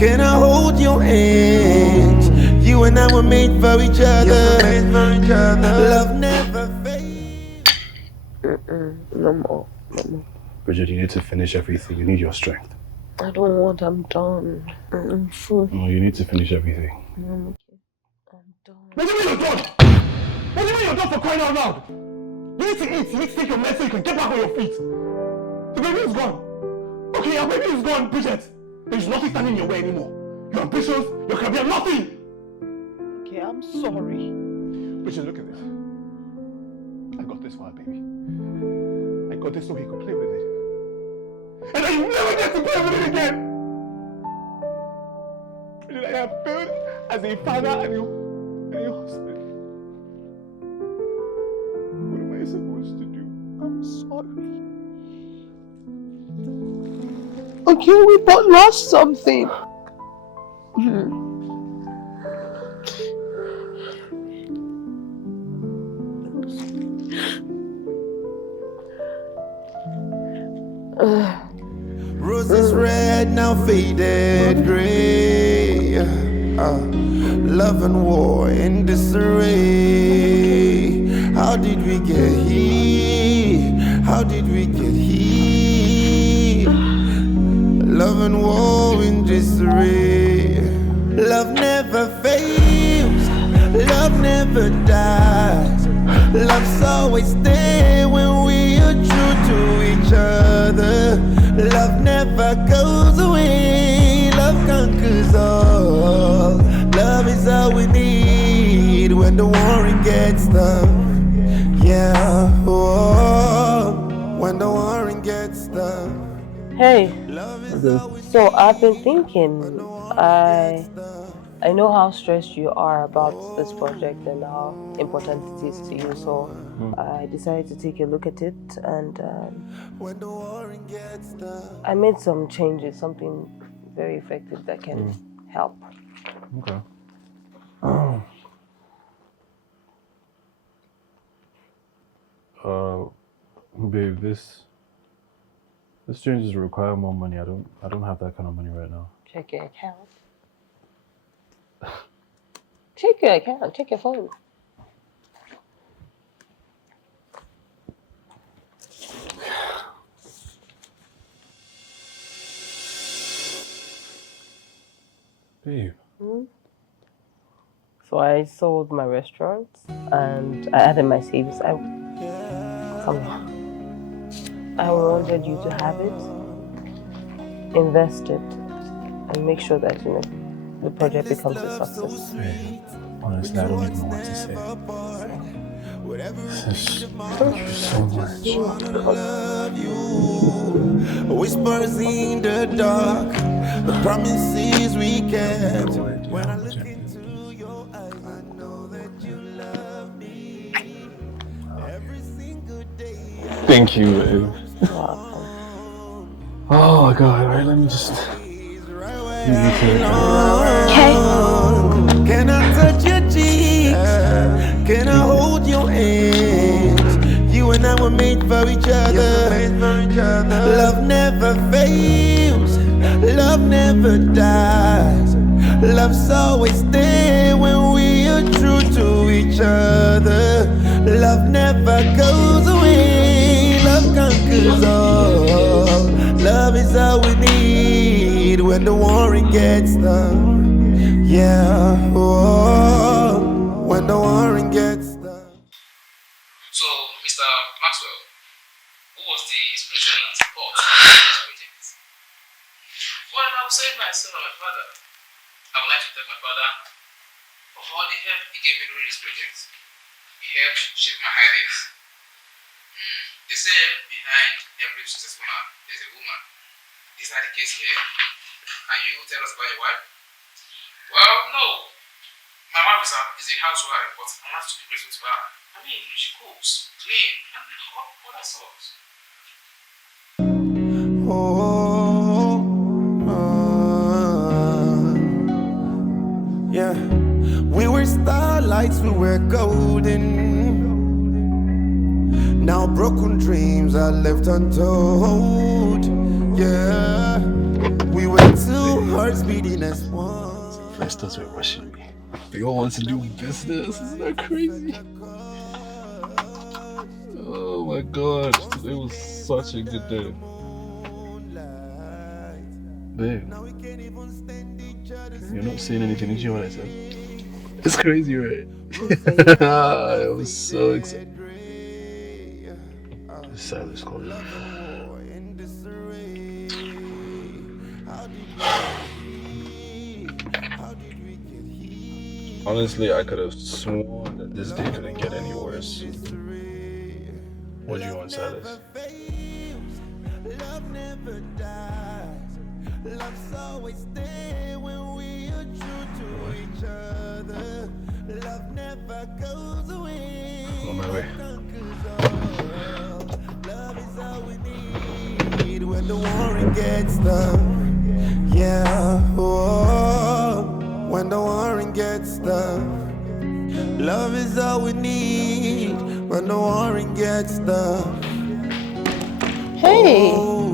Can I hold your hands? You and I were made for each other. Love never fades. No more. Bridget, you need to finish everything. You need your strength. I don't want, I'm done. I'm full. No, you need to finish everything. I'm done. What do you mean you're done? What do you mean you're done for crying out loud? You need to eat, you need to take your medicine so you can get back on your feet. The baby is gone. Okay, your baby is gone, Bridget. There's nothing standing in your way anymore. Your ambitions, your career, nothing. Okay, I'm sorry. Bridget, look at this. I got this for our baby. I got this so he could play with it. And I never get to play with it again! Bridget, I have failed as a father and a husband. What am I supposed to do? I'm sorry. Okay, we both lost something. Roses red, now faded gray. Love and war in disarray. How did we get here? How did we get here? Love and war in disarray. Love never fails. Love never dies. Love's always there when we are true to each other. Love never goes away. Love conquers all. Love is all we need when the warring gets tough. Yeah, oh, when the warring gets tough. Hey, Love is all we so I've been thinking, I know how stressed you are about this project and how important it is to you, so I decided to take a look at it, and when the warring gets tough. I made some changes, something very effective that can help. Okay. Babe, this changes require more money. I don't have that kind of money right now. Check your account. Check your account. Check your phone. Babe. So I sold my restaurant and I added my savings. I wanted you to have it, invest it, and make sure that the project becomes a success. Babe, honestly, I don't even know what to say. Thank you so much. Whispers in the dark, the promises we kept. When I look into your eyes, I know that you love me. Every single day. Thank you, babe. Oh my god, alright, let me just. Okay. Can I touch your cheeks? Can I hold your hands? You and I were made for each other. Love never fails. Love never dies. Love's always there when we are true to each other. Love never goes away. Love conquers all. Love is all we need when the warring gets tough. Yeah, oh, when the warring gets tough. So, Mr. Maxwell, who was the inspiration and support for this project? Well, I would say my son and my father. I would like to thank my father for all the help he gave me during this project. He helped shape my ideas. They say behind every successful man, there's a woman. Is that the case here? Can you tell us about your wife? Well, no. My wife is a housewife, but I want to be grateful to her. I mean, she cooks, clean, and all that sort. Yeah, we were starlights, we were golden. Now broken dreams are left untold. Yeah, we were two hearts beating as one. Investors were rushing me. They all want to do business. Isn't that crazy? Oh my god, today was such a good day. Babe, you're not saying anything, did you hear what I said? It's crazy, right? I was so excited. Silas called me. Honestly, I could have sworn that this day couldn't get any worse. What do you want, Silas? Love never dies. Love's always there when we are true to each other. Love never goes away. On my way. Love is all we need when the warring gets tough. Yeah, oh, when the warring gets tough. Love is all we need when the warring gets tough. Hey! Oh,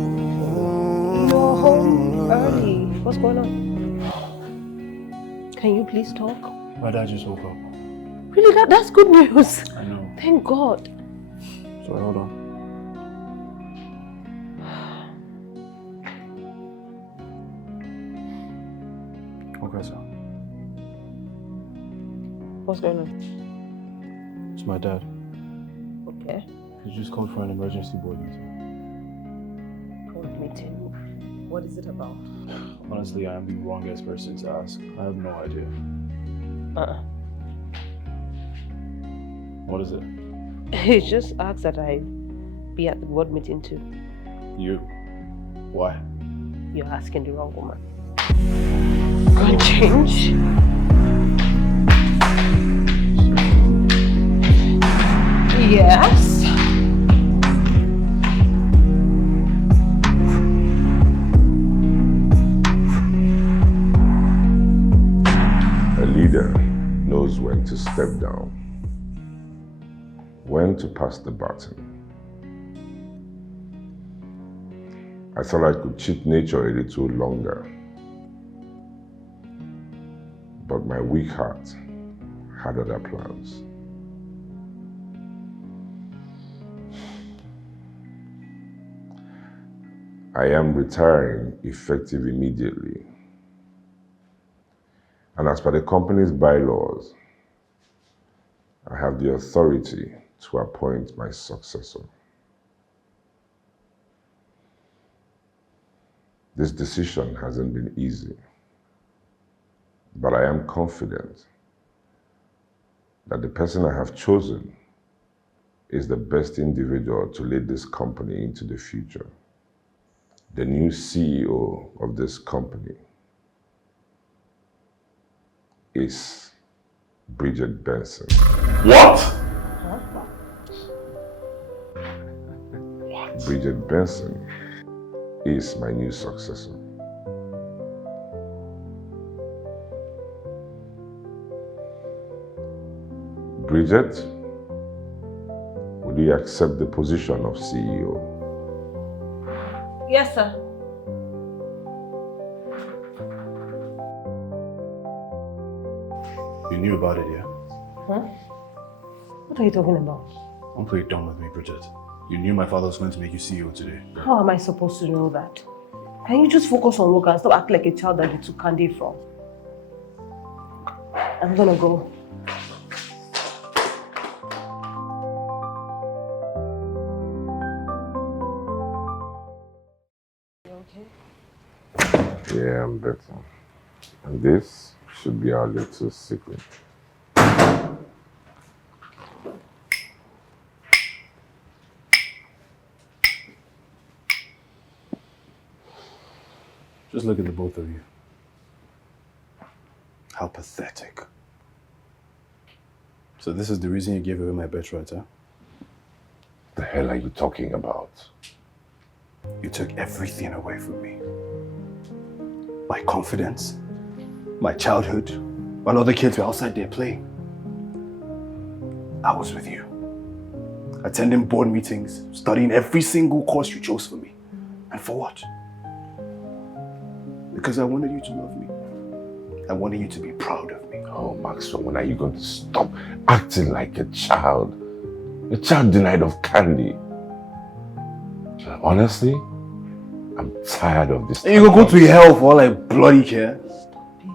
early. What's going on? Can you please talk? My dad just woke up. Really? That's good news. I know. Thank God. Sorry, hold on. Okay, sir. What's going on? It's my dad. Okay. He just called for an emergency board meeting. Board meeting. What is it about? Honestly, I am the wrongest person to ask. I have no idea. What is it? He just asked that I be at the board meeting too. You? Why? You're asking the wrong woman. Can't change. Yes. A leader knows when to step down, when to pass the baton. I thought I could cheat nature a little longer, but my weak heart had other plans. I am retiring effective immediately. And as per the company's bylaws, I have the authority to appoint my successor. This decision hasn't been easy, but I am confident that the person I have chosen is the best individual to lead this company into the future. The new CEO of this company is Bridget Benson. What? Bridget Benson is my new successor. Bridget, will you accept the position of CEO? Yes, sir. You knew about it, yeah? Huh? What are you talking about? Don't play dumb with me, Bridget. You knew my father was going to make you CEO today. How am I supposed to know that? Can you just focus on work and stop acting like a child that you took candy from? I'm gonna go. Yeah, I'm better. And this should be our little secret. Just look at the both of you. How pathetic. So this is the reason you gave away my birthright, huh? The hell are you talking about? You took everything away from me. My confidence, my childhood, while other kids were outside there playing. I was with you, attending board meetings, studying every single course you chose for me. And for what? Because I wanted you to love me. I wanted you to be proud of me. Oh, Maxwell, when are you going to stop acting like a child? A child denied of candy. Honestly, I'm tired of this. You go to hell for all I bloody care.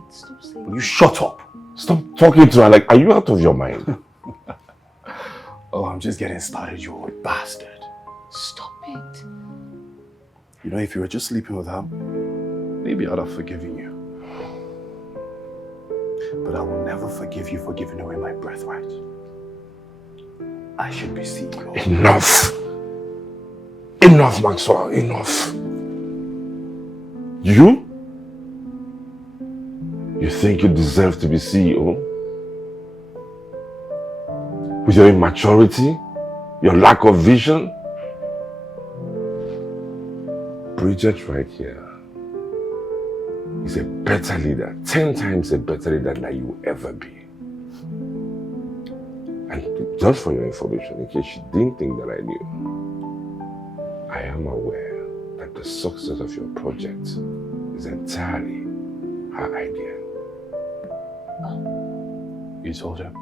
Stop saying Will you shut up? Stop talking to her like, are you out of your mind? Oh, I'm just getting started, you old bastard. Stop it. You know, if you were just sleeping with her, maybe I'd have forgiven you. But I will never forgive you for giving away my birthright. I should be CEO. Enough! Enough, Maxwell, enough. You? You think you deserve to be CEO? With your immaturity? Your lack of vision? Bridget right here is a better leader, 10 times a better leader than you will ever be. And just for your information, in case you didn't think that I knew, I am aware that the success of your project It's entirely her idea. You told her?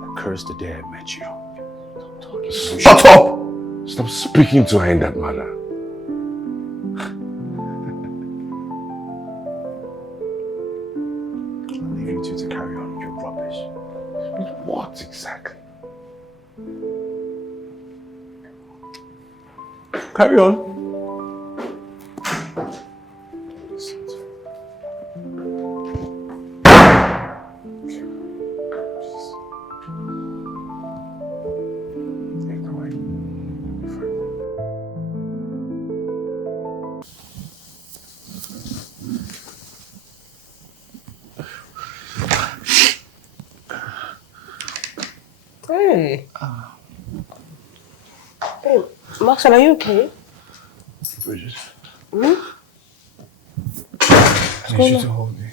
I cursed the day I met you. Shut up! Stop speaking to her in that manner. I'll leave you two to carry on with your rubbish. What exactly? Carry on. Hey. Hey, Maxwell, are you okay? Bridget. Hmm? I need you to hold me.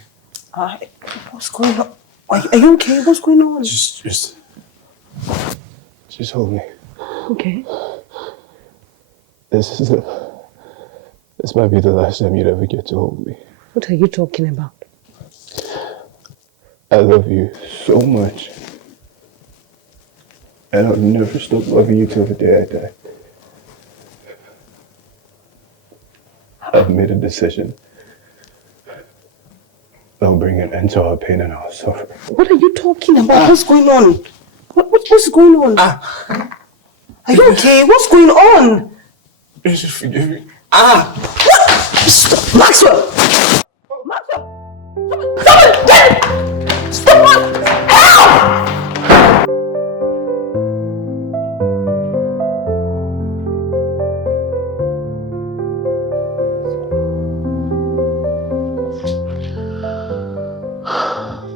What's going on? Are you okay? What's going on? Just hold me. Okay. This might be the last time you'd ever get to hold me. What are you talking about? I love you so much. And I'll never stop loving you till the day I die. I've made a decision. I'll bring an end to our pain and our suffering. What are you talking about? What's going on? What's going on? Are you okay? What's going on? Just forgive me. What? Stop, Maxwell! Maxwell! Stop it! Get it! Stop it! Help!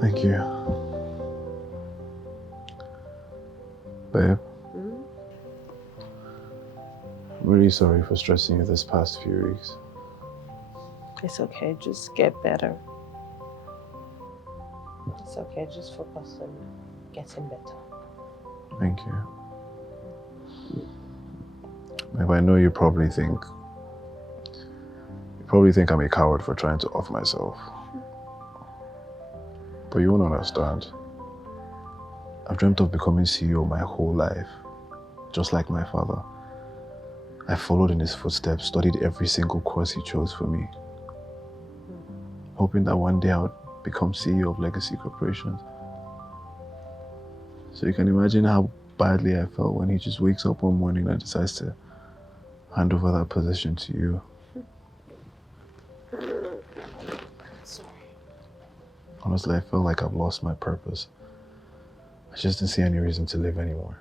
Thank you. Babe. I'm really sorry for stressing you this past few weeks. It's okay, just get better. It's okay, just focus on getting better. Thank you. Babe, I know you probably think I'm a coward for trying to off myself. But you won't understand. I've dreamt of becoming CEO my whole life, just like my father. I followed in his footsteps, studied every single course he chose for me, hoping that one day I would become CEO of Legacy Corporation. So you can imagine how badly I felt when he just wakes up one morning and decides to hand over that position to you. Sorry. Honestly, I felt like I've lost my purpose. I just didn't see any reason to live anymore.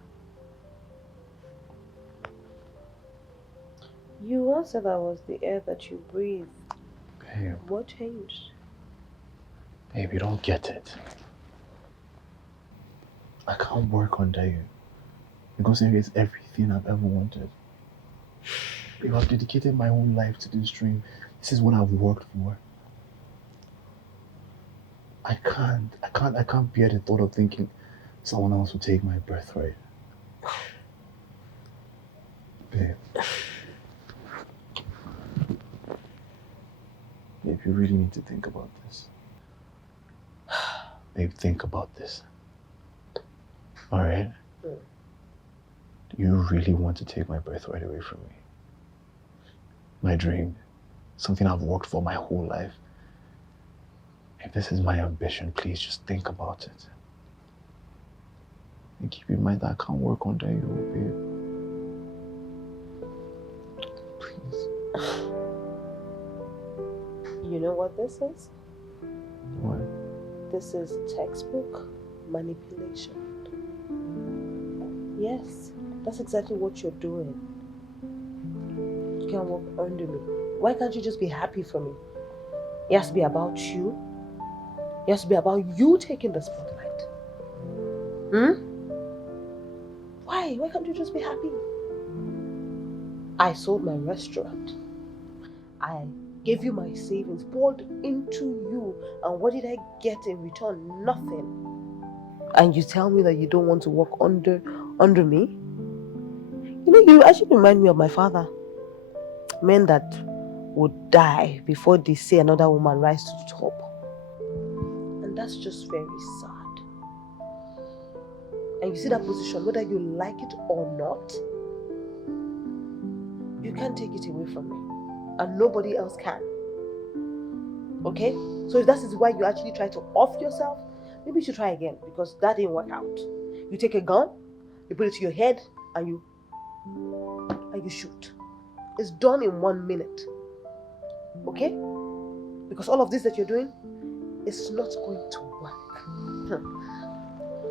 You once said that was the air that you breathe. Babe. What changed? Babe, you don't get it. I can't work under you because it is everything I've ever wanted. Babe, I've dedicated my whole life to this dream. This is what I've worked for. I can't bear the thought of thinking someone else will take my birthright. Babe. Babe, you really need to think about this. Babe, think about this. Alright? You really want to take my birthright away from me? My dream. Something I've worked for my whole life. If this is my ambition, please just think about it. And keep in mind that I can't work under you, babe. Please. You know what this is? What? This is textbook manipulation. Yes, that's exactly what you're doing. You can't work under me. Why can't you just be happy for me? It has to be about you. It has to be about you taking the spotlight. Why? Why can't you just be happy? I sold my restaurant. I gave you my savings, poured into you, and what did I get in return? Nothing. And you tell me that you don't want to work under me? You know, you actually remind me of my father. Men that would die before they see another woman rise to the top. And that's just very sad. And you see that position, whether you like it or not, you can't take it away from me. And nobody else can. Okay? So if that is why you actually try to off yourself, maybe you should try again, because that didn't work out. You take a gun, you put it to your head, and you shoot. It's done in 1 minute. Okay? Because all of this that you're doing is not going to work.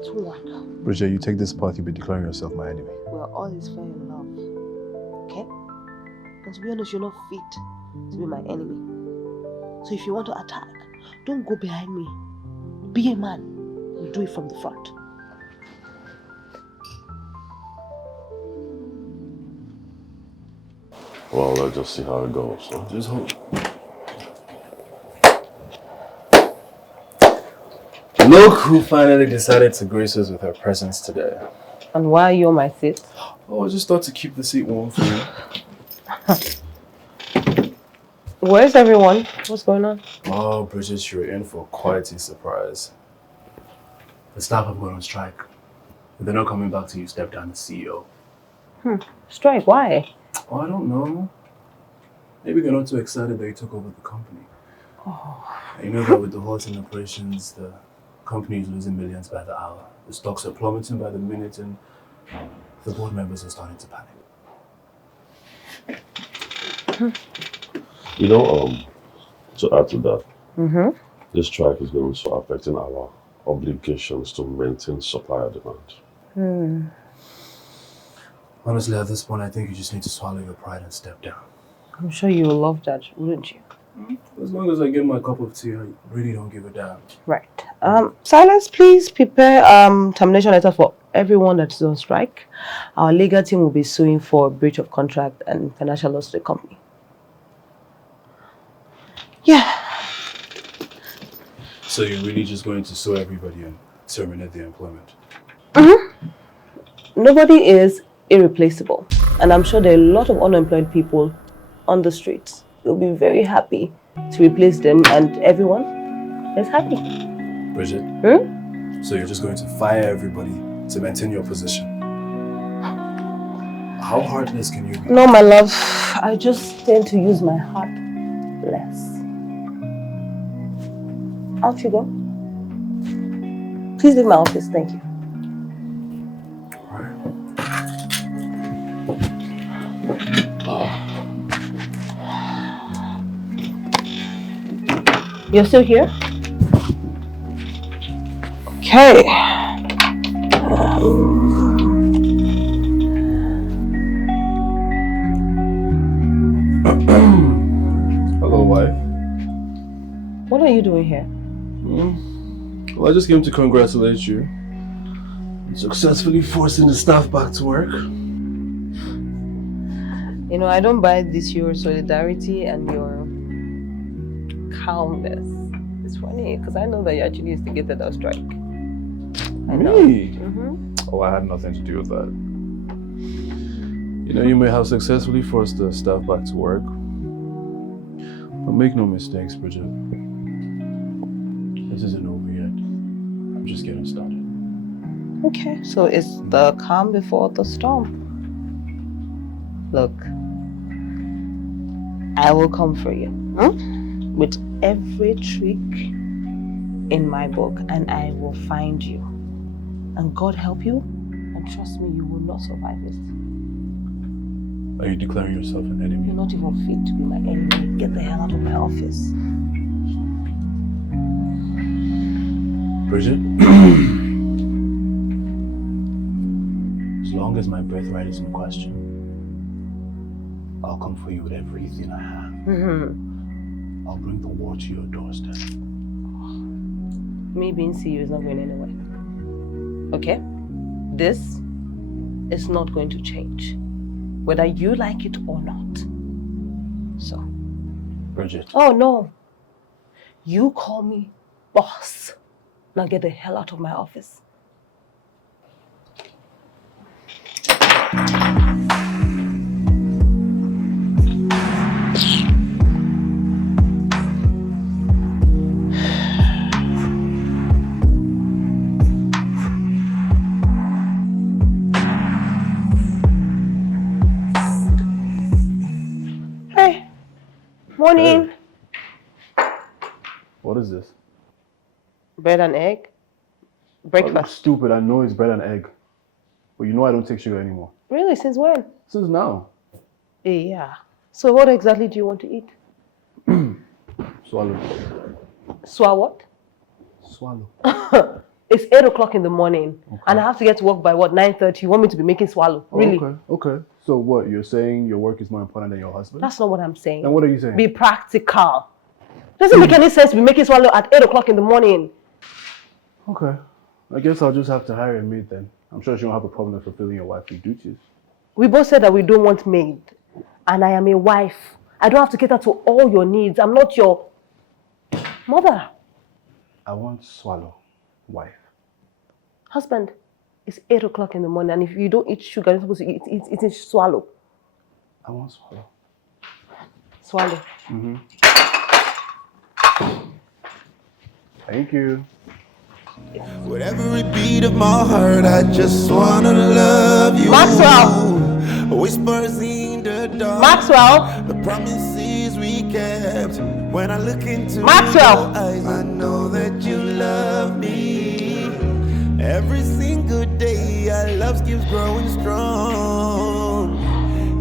It won't work. Bridget, you take this path, you'll be declaring yourself my enemy. Well, all is fair in love. Okay? And to be honest, you're not fit to be my enemy. So if you want to attack, don't go behind me. Be a man. You do it from the front. Well, let's just see how it goes. Huh? Just hold. Look who finally decided to grace us with her presence today. And why are you on my seat? Oh, I just thought to keep the seat warm for you. Where's everyone? What's going on? Oh, Bridget, you're in for quite a surprise. The staff have gone on strike. If they're not coming back to you, step down as CEO. Strike? Why? Oh, I don't know. Maybe they're not too excited that you took over the company. Oh. You know that with the halting operations, the company is losing millions by the hour. The stocks are plummeting by the minute, and the board members are starting to panic. You know, to add to that, this strike is going to affect our obligations to maintain supply and demand. Honestly, at this point, I think you just need to swallow your pride and step down. I'm sure you will love that, wouldn't you? As long as I get my cup of tea, I really don't give a damn. Right. Silas, please prepare termination letter for everyone that is on strike. Our legal team will be suing for breach of contract and financial loss to the company. Yeah. So you're really just going to sue everybody and terminate their employment? Nobody is irreplaceable. And I'm sure there are a lot of unemployed people on the streets. You'll be very happy to replace them, and everyone is happy. Bridget? So you're just going to fire everybody to maintain your position? How heartless can you be? No, my love. I just tend to use my heart less. Out you go. Please leave my office, thank you. You're still here? Okay. Hello, wife. What are you doing here? Well, I just came to congratulate you on successfully forcing the staff back to work. You know, I don't buy this your solidarity and your calmness. It's funny because I know that you actually instigated that strike. I know. Me? Oh, I had nothing to do with that. You know, you may have successfully forced the staff back to work, but make no mistakes, Bridget. This isn't over yet. I'm just getting started. Okay, so it's the calm before the storm. Look, I will come for you with every trick in my book, and I will find you. And God help you, and trust me, you will not survive it. Are you declaring yourself an enemy? You're not even fit to be my enemy. Get the hell out of my office. Bridget? As long as my birthright is in question, I'll come for you with everything I have. I'll bring the war to your doorstep. Me being CEO is not going anywhere. Okay? This is not going to change, whether you like it or not. So. Bridget. Oh no. You call me boss. Now get the hell out of my office. Morning. What is this? Bread and egg. Oh, Breakfast. stupid, I know it's bread and egg. But you know I don't take sugar anymore. Really? Since when? Since now. Yeah. So what exactly do you want to eat? Swallow. What? Swallow. It's 8 o'clock in the morning. Okay. And I have to get to work by what, 9:30? You want me to be making swallow? Really? Okay. So what, you're saying your work is more important than your husband? That's not what I'm saying. Then what are you saying? Be practical. Doesn't make any sense to be making swallow at 8 o'clock in the morning. Okay. I guess I'll just have to hire a maid then. I'm sure she won't have a problem fulfilling your wifely duties. We both said that we don't want maid. And I am a wife. I don't have to cater to all your needs. I'm not your mother. I want swallow, wife. Husband, it's 8 o'clock in the morning, and if you don't eat sugar, you're supposed to eat swallow. I want swallow. Swallow. Mm-hmm. Thank you. With every beat of my heart, I just wanna love you. Maxwell! Whispers in the dark. Maxwell! The promises we kept. When I look into Maxwell! your eyes, I know that you love me. Every single day, our love keeps growing strong.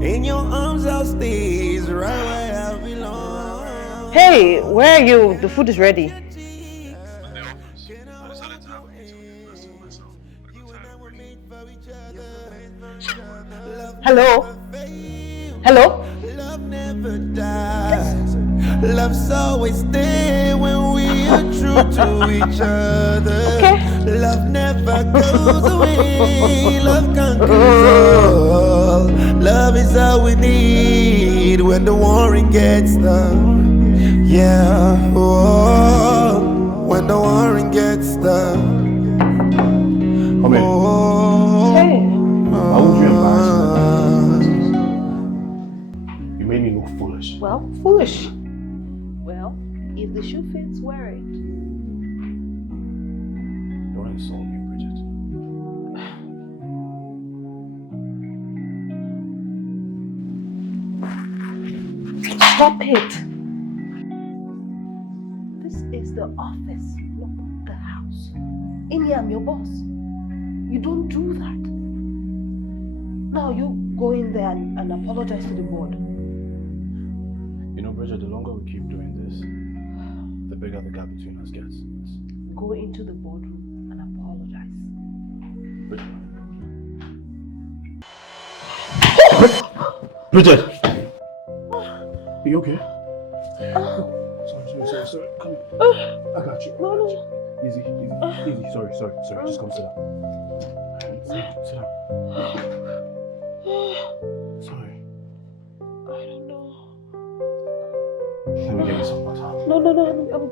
In your arms, I'll stay right where I belong. Hey, where are you? The food is ready. Hello? Hello? Love never dies. Love's always there when we are true to each other. Okay. Love never goes away. Love conquers all. Love is all we need when the warring gets tough. Yeah, oh, when the warring gets tough. Come in. Oh, Hey. Why would you embarrass me? You made me look foolish. Well, foolish. Well, if the shoe fits, wear it. Don't insult me, Bridget. Stop it. This is the office, not the house. In here, I'm your boss. You don't do that. Now you go in there and apologize to the board. You know, Bridget, the longer we keep doing this, the bigger the gap between us gets. Go into the boardroom and apologize. Bridget! Are you okay? Sorry. Come here. I got you. No. Easy. Sorry. Just come sit down. Sit down. Sorry. I don't know. Let me get you some water. No, I'm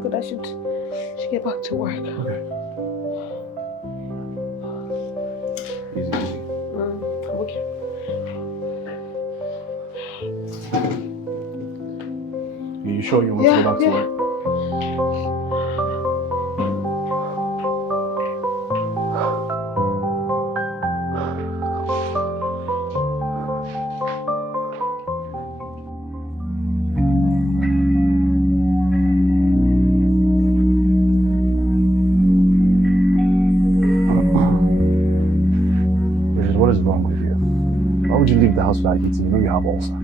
good. I should get back to work. Okay. Easy. I'm okay. Are you sure you want to go back to work? Bridget, what is wrong with you? Why would you leave the house without eating? You know you have ulcer.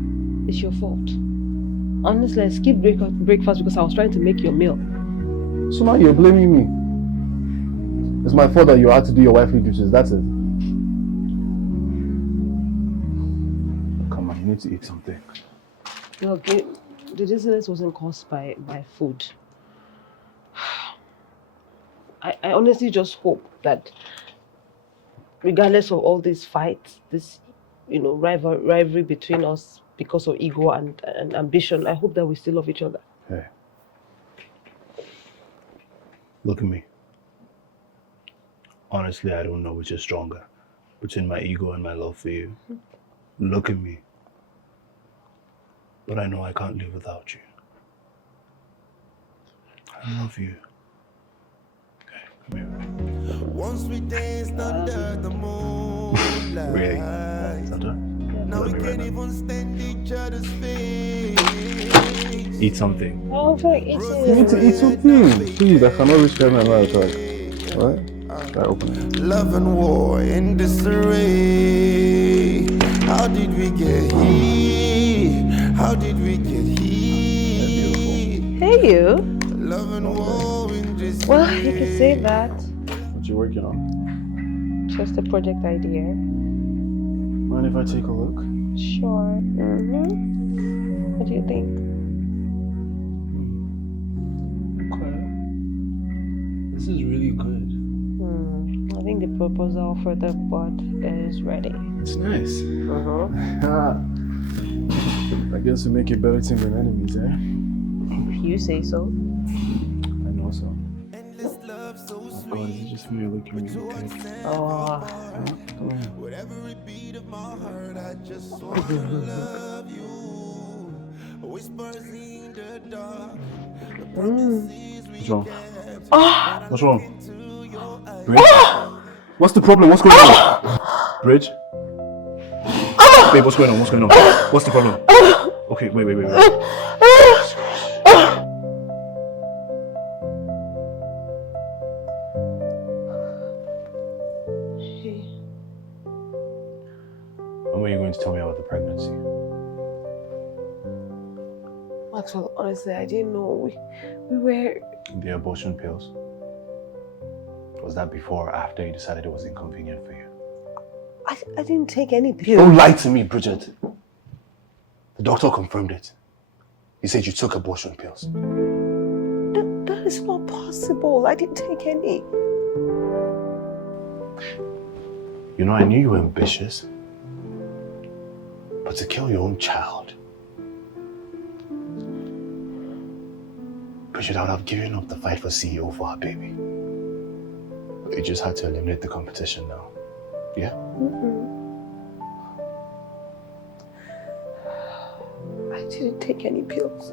It's your fault. Honestly, I skipped breakfast because I was trying to make your meal. So now you're blaming me. It's my fault that you had to do your wifely duties, that's it. Come on, you need to eat something. Look, the dizziness wasn't caused by food. I honestly just hope that regardless of all these fights, this rivalry between us because of ego and ambition, I hope that we still love each other. Hey. Look at me. Honestly, I don't know which is stronger, between my ego and my love for you. Look at me. But I know I can't live without you. I love you. Okay, come here. once we danced under the moonlight. Really? Is that done? Now we Let me can't right even stand each other's face. Eat something. I don't feel like You eating. need to eat something. Please, I cannot reach my mouth. Alright? Try open it. Love and war in disarray. How did we get here? How did we get here? Hey, you. Love and war in disarray. Well, you could say that. What you working on? Just a project idea. Mind if I take a look? Sure. What do you think? Okay. This is really good. I think the proposal for the board is ready. It's nice. Uh-huh. I guess we make a better team than enemies, eh? If you say so. I know so. Oh God, is it just me looking really good? Oh. Come on. What's wrong? What's wrong? Bridge? What's the problem? What's going on? Bridge? Babe, what's going on? What's going on? What's the problem? Okay, wait. When were you going to tell me about the pregnancy? Maxwell, honestly, I didn't know. We were... The abortion pills? Was that before or after you decided it was inconvenient for you? I didn't take any pills. Don't lie to me, Bridget. The doctor confirmed it. He said you took abortion pills. That is not possible. I didn't take any. You know, I knew you were ambitious. But to kill your own child... Bridget, I would have given up the fight for CEO for our baby. You just had to eliminate the competition now. Yeah? I didn't take any pills.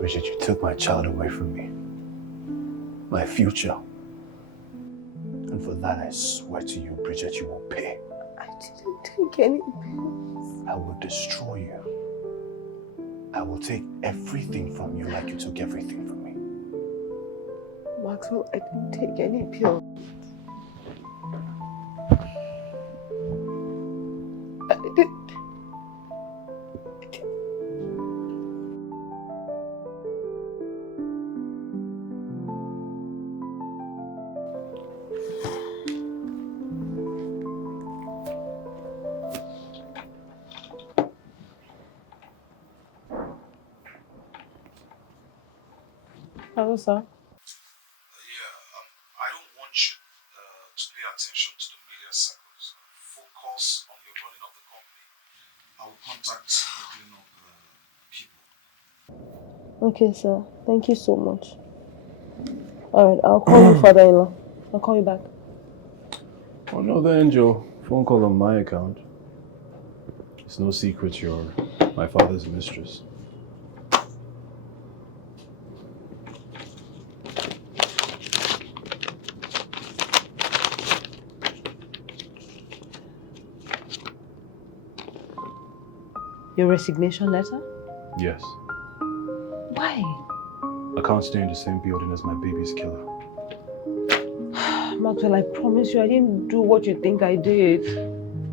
Bridget, you took my child away from me. My future. And for that, I swear to you, Bridget, you will pay. I didn't take any pills. I will destroy you. I will take everything from you like you took everything from me. Maxwell, I didn't take any pills. I didn't. Hello, sir. I don't want you to pay attention to the media circles. Focus on the running of the company. I will contact the cleanup people. Okay, sir. Thank you so much. Alright, I'll call you father-in-law. I'll call you back. Oh no, the angel. Phone call on my account. It's no secret you're my father's mistress. Your resignation letter? Yes. Why? I can't stay in the same building as my baby's killer. Maxwell, I promise you I didn't do what you think I did.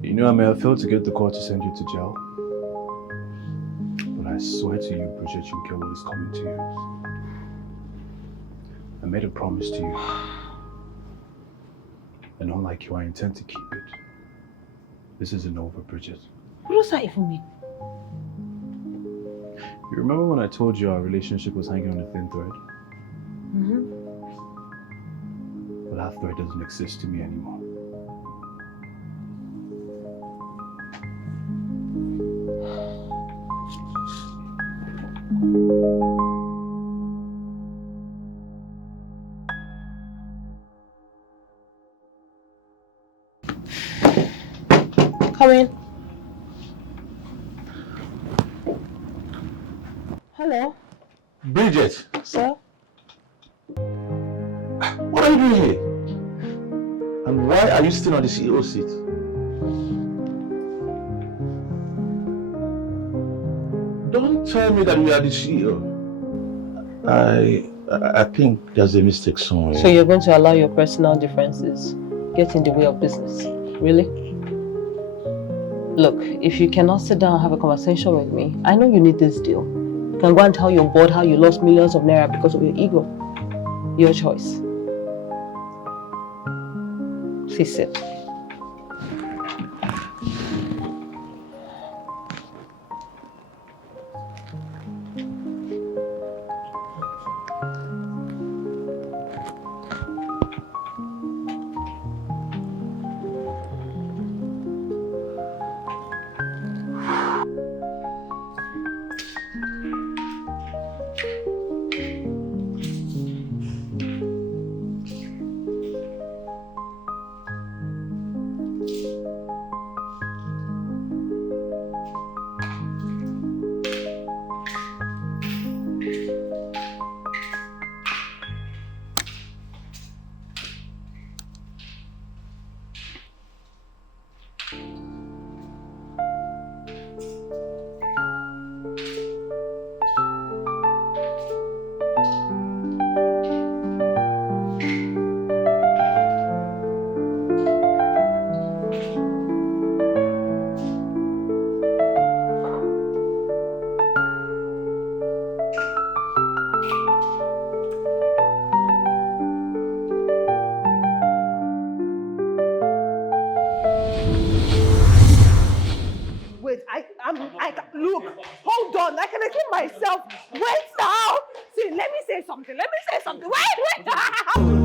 You know, I may have failed to get the court to send you to jail. But I swear to you, Bridget, you'll get what is coming to you. I made a promise to you. And unlike you, I intend to keep it. This isn't over, Bridget. What does that even mean? You remember when I told you our relationship was hanging on a thin thread? Well, that thread doesn't exist to me anymore. Come in. Hello, Bridget, sir. what are you doing here? And why are you still on the CEO seat? Don't tell me that you are the CEO. I think there's a mistake somewhere. So you're going to allow your personal differences get in the way of business? Really? Look, if you cannot sit down and have a conversation with me, I know you need this deal. You can go and tell your board how you lost millions of naira because of your ego. Your choice. Please sit. Look, hold on. I can explain myself. Wait now. See, let me say something. Wait.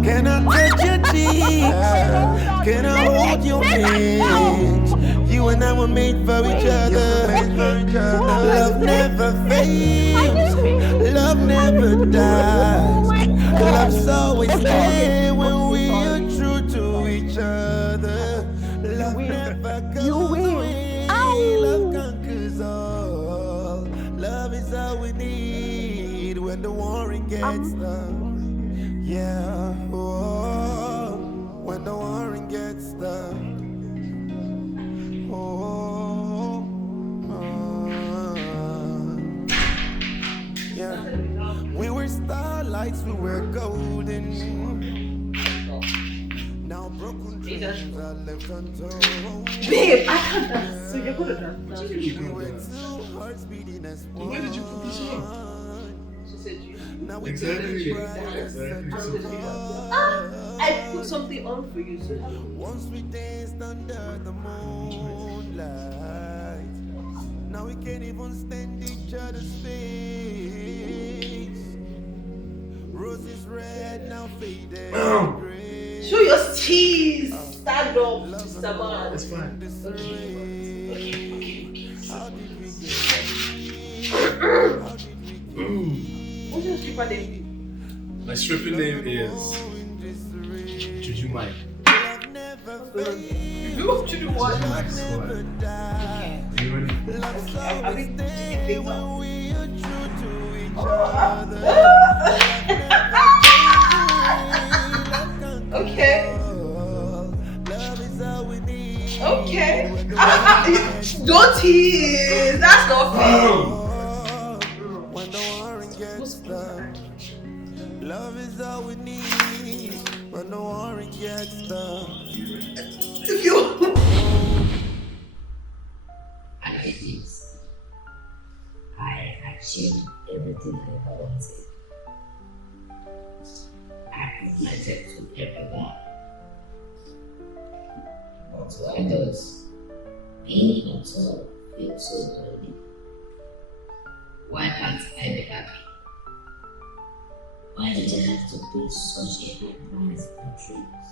Can I touch your cheeks? Can I hold your hands? You and I were made for each other. Love never fades. Love never dies. Love's always there when we are true to each other. Love never goes away. Love conquers all. Love is all we need when the warring gets tough. Yeah, oh, when the warring gets tough. Yeah, we were starlights, we were golden. Now broken dreams are left untold. Babe, I can't dance. So you're good at dance. We were two hearts beating as one. Where did you put this on? She said you. Now we Exactly. I put something on for you. So once we danced under the moonlight. Now we can't even stand each other's face. Roses red, now faded gray. show your teeth. Stand up, Mr. Man. It's fine. How did we What's your stripper name? My stripping name is Juju Mike. You do what? Mike Squad. You ready? Okay. Okay. Don't tease. That's not fair. when the warring gets tough. Love is all we need when the warring gets tough. I achieved everything I ever wanted. I put myself to everyone. But why does being on top feel so lonely? Why can't I be happy? Why did I have to pay such a high price for dreams?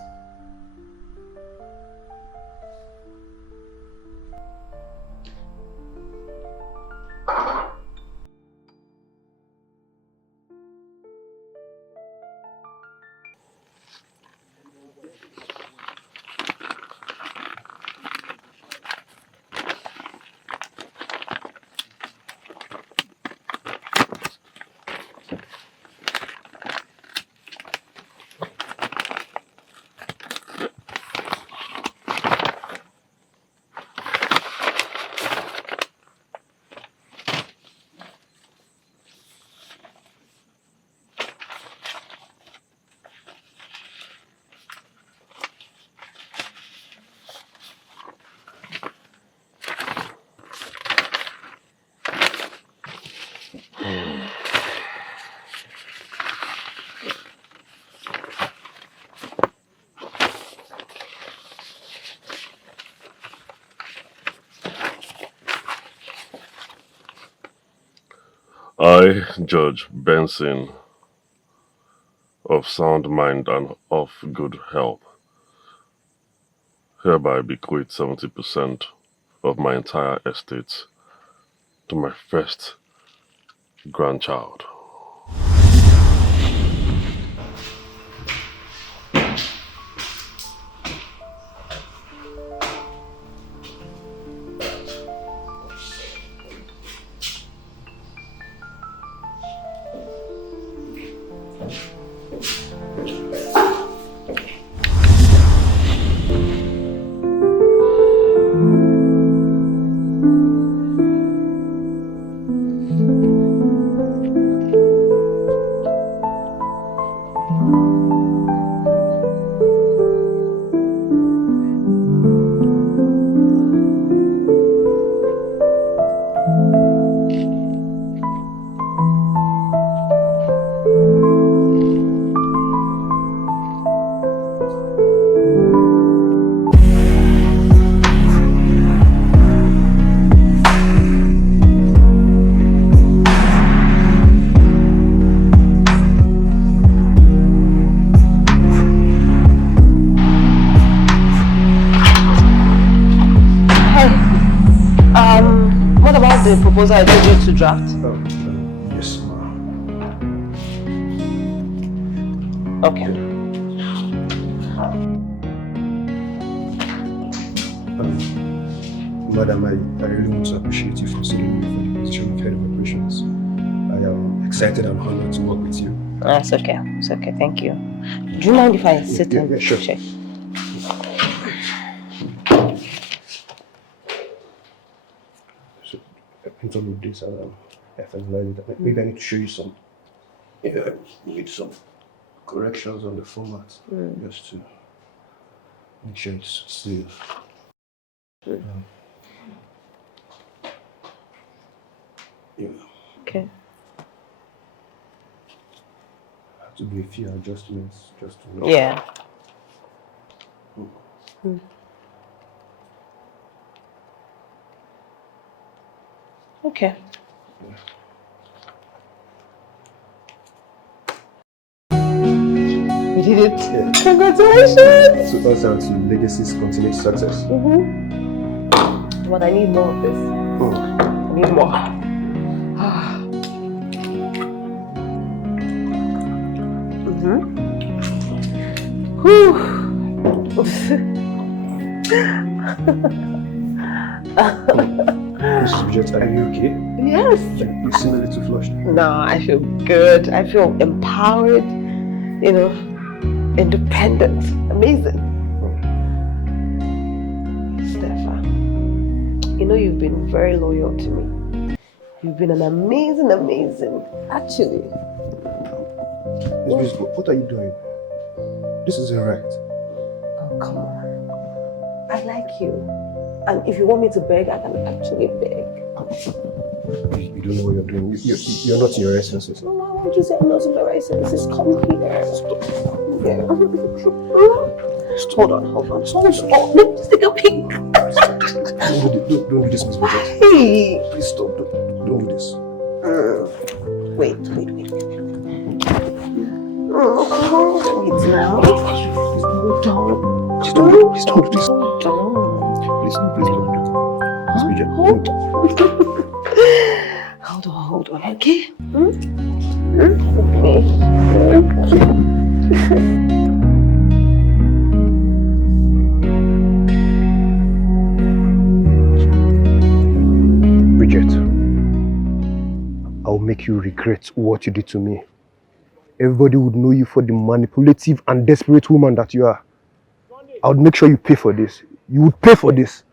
I, Judge Benson, of sound mind and of good health, hereby bequeath 70% of my entire estate to my first grandchild. What about the proposal I told you to draft? Yes, ma'am. Okay. Madam, I really want to appreciate you for considering me for the position of head of operations. I am excited and honored to work with you. That's okay. It's okay. Thank you. Do you mind if I sit Yeah, and sure. check? So, in terms of this, I finalized it. Maybe I need to show you some. Yeah, need some corrections on the format, just to make sure it's still. Yeah. Okay. I have to do a few adjustments just to. Yeah. Okay. We did it. Yeah. Congratulations. So us and to legacy's continued success. But I need more of this. I need more. Mrs. Bridget, are you okay? Yes. You seem a little flushed. No, I feel good. I feel empowered, independent. Amazing. Stefan, you've been very loyal to me. You've been an amazing, actually. Miss Bridget, what are you doing? This isn't right. Oh, come on. I like you. And if you want me to beg, I can actually beg. You don't know what you're doing. You're not in your right senses. No, why won't you say I'm not in my right senses? Come here. Stop. Yeah. Hold on. Let me just take a peek. Don't do this, Miss Bridget. Hey. Please stop. Don't do this. Wait. Wait now. Hold on. Please don't do this. Hold on. Please don't do this. Miss Bridget. Hold on, okay? Bridget, I'll make you regret what you did to me. Everybody would know you for the manipulative and desperate woman that you are. I would make sure you pay for this. You would pay for this.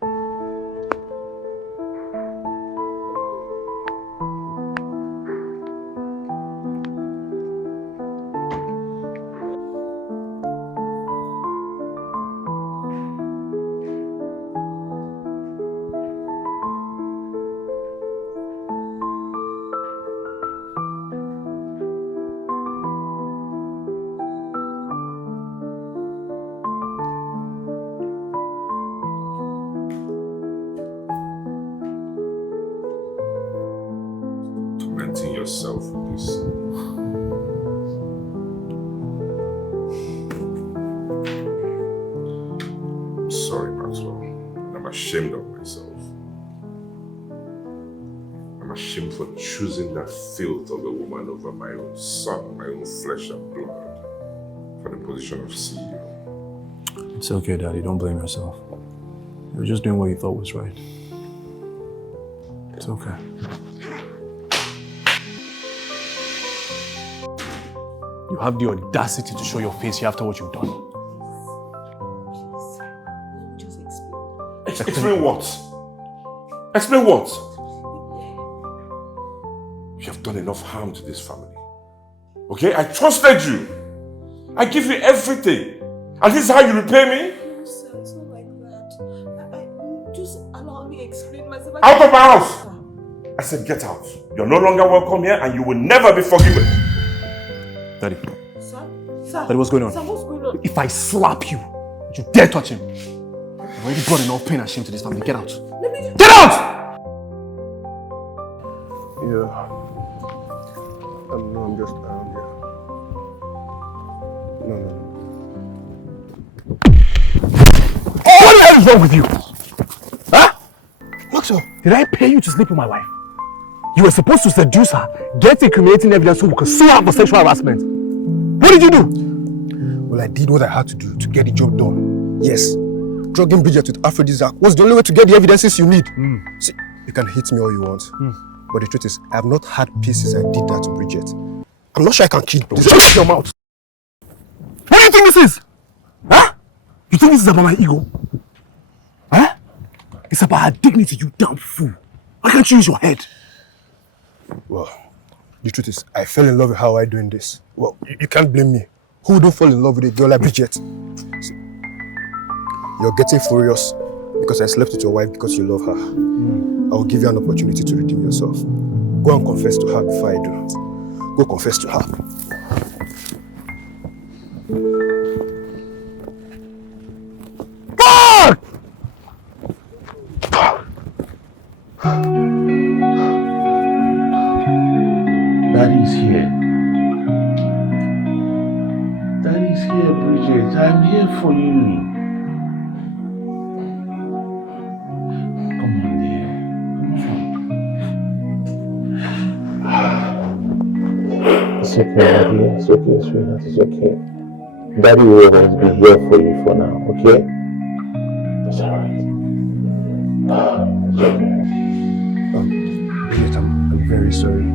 tormenting yourself with this. I'm sorry, Maxwell. And I'm ashamed of myself. I'm ashamed for choosing that filth of a woman over my own son, my own flesh and blood, for the position of CEO. It's okay, Daddy. Don't blame yourself. You were just doing what you thought was right. It's okay. You have the audacity to show your face here after what you've done. Just explain. Explain what? Explain what? You have done enough harm to this family. Okay? I trusted you. I give you everything. And this is how you repay me? No, sir, it's not like that. Just allow me to explain myself. Out of my house! I said get out. You're no longer welcome here and you will never be forgiven. Daddy. Sir? Daddy, what's going on? Sir, what's going on? If I slap you, you dare touch him. You've already brought enough pain and shame to this family. Get out. Get out! Yeah. No, I'm just around here. No. Oh, what the hell is wrong with you? Huh? Maxwell, did I pay you to sleep with my wife? You were supposed to seduce her, get incriminating evidence so we could sue her for sexual harassment. What did you do? Well, I did what I had to do to get the job done. Yes. Drugging Bridget with aphrodisiac was the only way to get the evidences you need. See, you can hit me all you want. But the truth is, I have not had peace since I did that to Bridget. I'm not sure I can keep it. Shut your mouth. What do you think this is? Huh? You think this is about my ego? Huh? It's about her dignity, you damn fool. Why can't you use your head? Well, the truth is, I fell in love with her while doing this. Well, you can't blame me. Who don't fall in love with a girl like Bridget? See, you're getting furious because I slept with your wife because you love her. I will give you an opportunity to redeem yourself. Go and confess to her before I do. Go confess to her. God! Daddy's here. Daddy's here, Bridget. I'm here for you. Come on, dear. Come on. It's okay, Daddy. It's okay, sweetheart. It's okay. Daddy will always be here for you for now, okay? It's alright. It's okay. Bridget, I'm very sorry.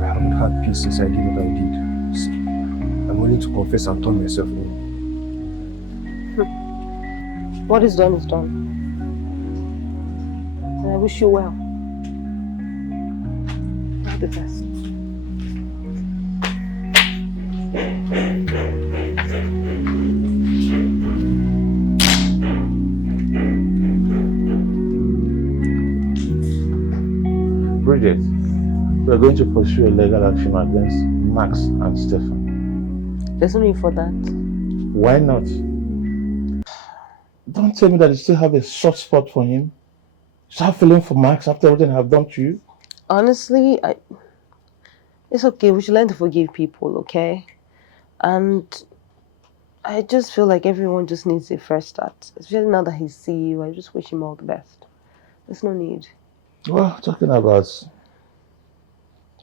I haven't had peace since I did what I did. See, I'm willing to confess and turn myself in. What is done is done. And I wish you well. All the best. Bridget, we are going to pursue a legal action against Max and Stefan. There's no need for that. Why not? Don't tell me that you still have a soft spot for him. Start feeling for Max after everything I've done to you. Honestly, it's okay. We should learn to forgive people, okay? And I just feel like everyone just needs a fresh start. Especially now that he's CEO, I just wish him all the best. There's no need. Well, talking about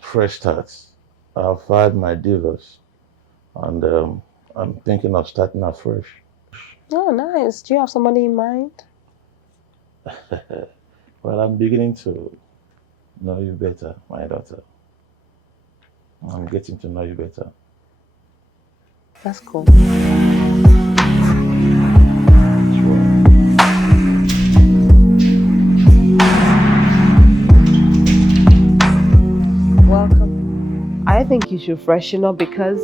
fresh starts, I've had my divorce and I'm thinking of starting afresh. Oh, nice. Do you have somebody in mind? Well, I'm beginning to know you better, my daughter. I'm getting to know you better. That's cool. Welcome. I think you should freshen up because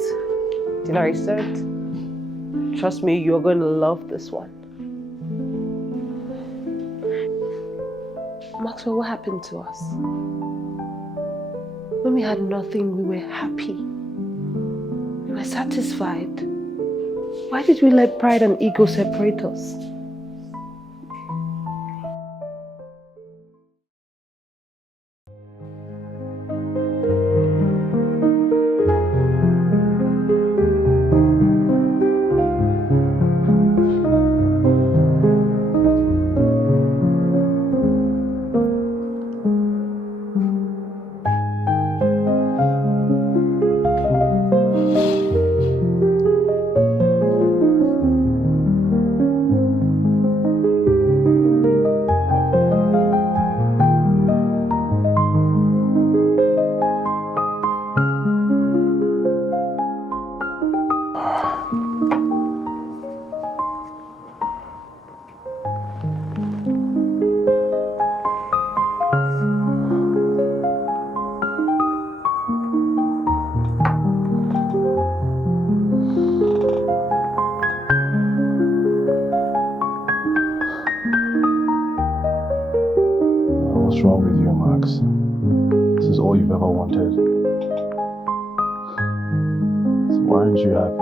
dinner is served. Trust me, you're going to love this one. Maxwell, what happened to us? When we had nothing, we were happy. We were satisfied. Why did we let pride and ego separate us? What's wrong with you, Max? This is all you've ever wanted. So why aren't you happy?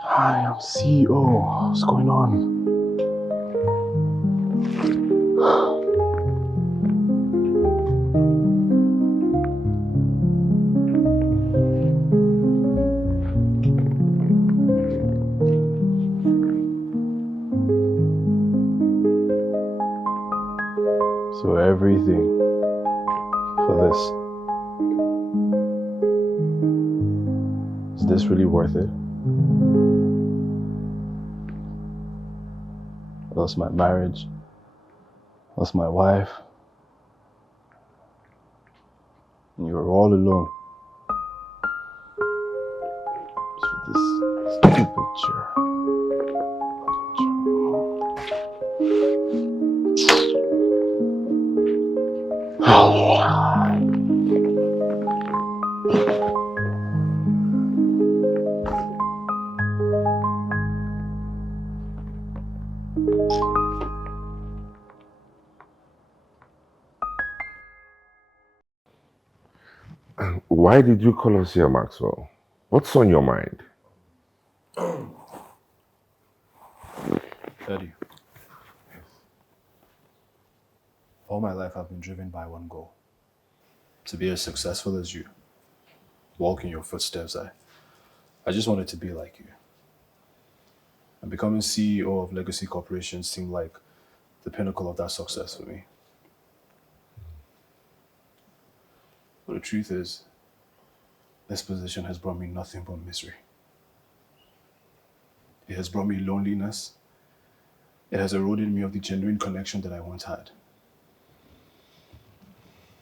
Hi, I'm CEO. What's going on? So everything for this. Is this really worth it? I lost my marriage, lost my wife, and you were all alone. Just for this stupid chair. Why did you call us here, Maxwell? What's on your mind? Daddy, all my life I've been driven by one goal. To be as successful as you. Walk in your footsteps. I just wanted to be like you. And becoming CEO of Legacy Corporation seemed like the pinnacle of that success for me. But the truth is, this position has brought me nothing but misery. It has brought me loneliness. It has eroded me of the genuine connection that I once had.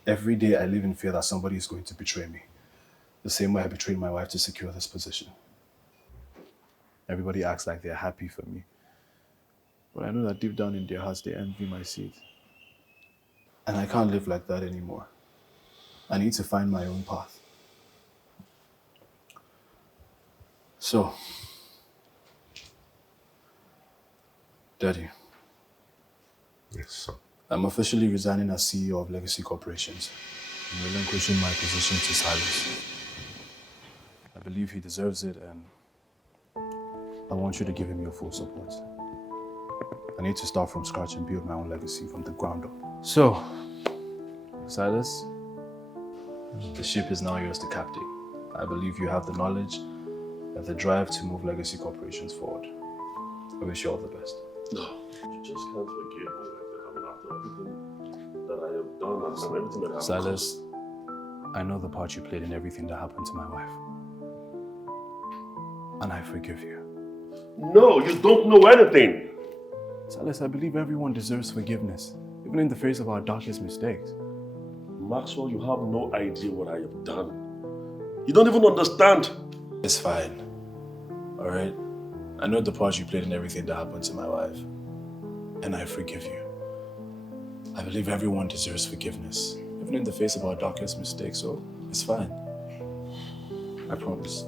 Every day I live in fear that somebody is going to betray me. The same way I betrayed my wife to secure this position. Everybody acts like they're happy for me. But I know that deep down in their hearts they envy my seat. And I can't live like that anymore. I need to find my own path. So, Daddy. Yes, sir. I'm officially resigning as CEO of Legacy Corporations and relinquishing my position to Silas. I believe he deserves it, and I want you to give him your full support. I need to start from scratch and build my own legacy from the ground up. So, Silas, the ship is now yours to captain. I believe you have the knowledge and the drive to move Legacy Corporations forward. I wish you all the best. No, you just can't forgive me like that. I mean, after everything that I have done and everything that happened. Silas, I know the part you played in everything that happened to my wife. And I forgive you. No, you don't know anything. Silas, I believe everyone deserves forgiveness, even in the face of our darkest mistakes. Maxwell, you have no idea what I have done. You don't even understand. It's fine. Alright? I know the part you played in everything that happened to my wife. And I forgive you. I believe everyone deserves forgiveness, even in the face of our darkest mistakes, so it's fine. I promise.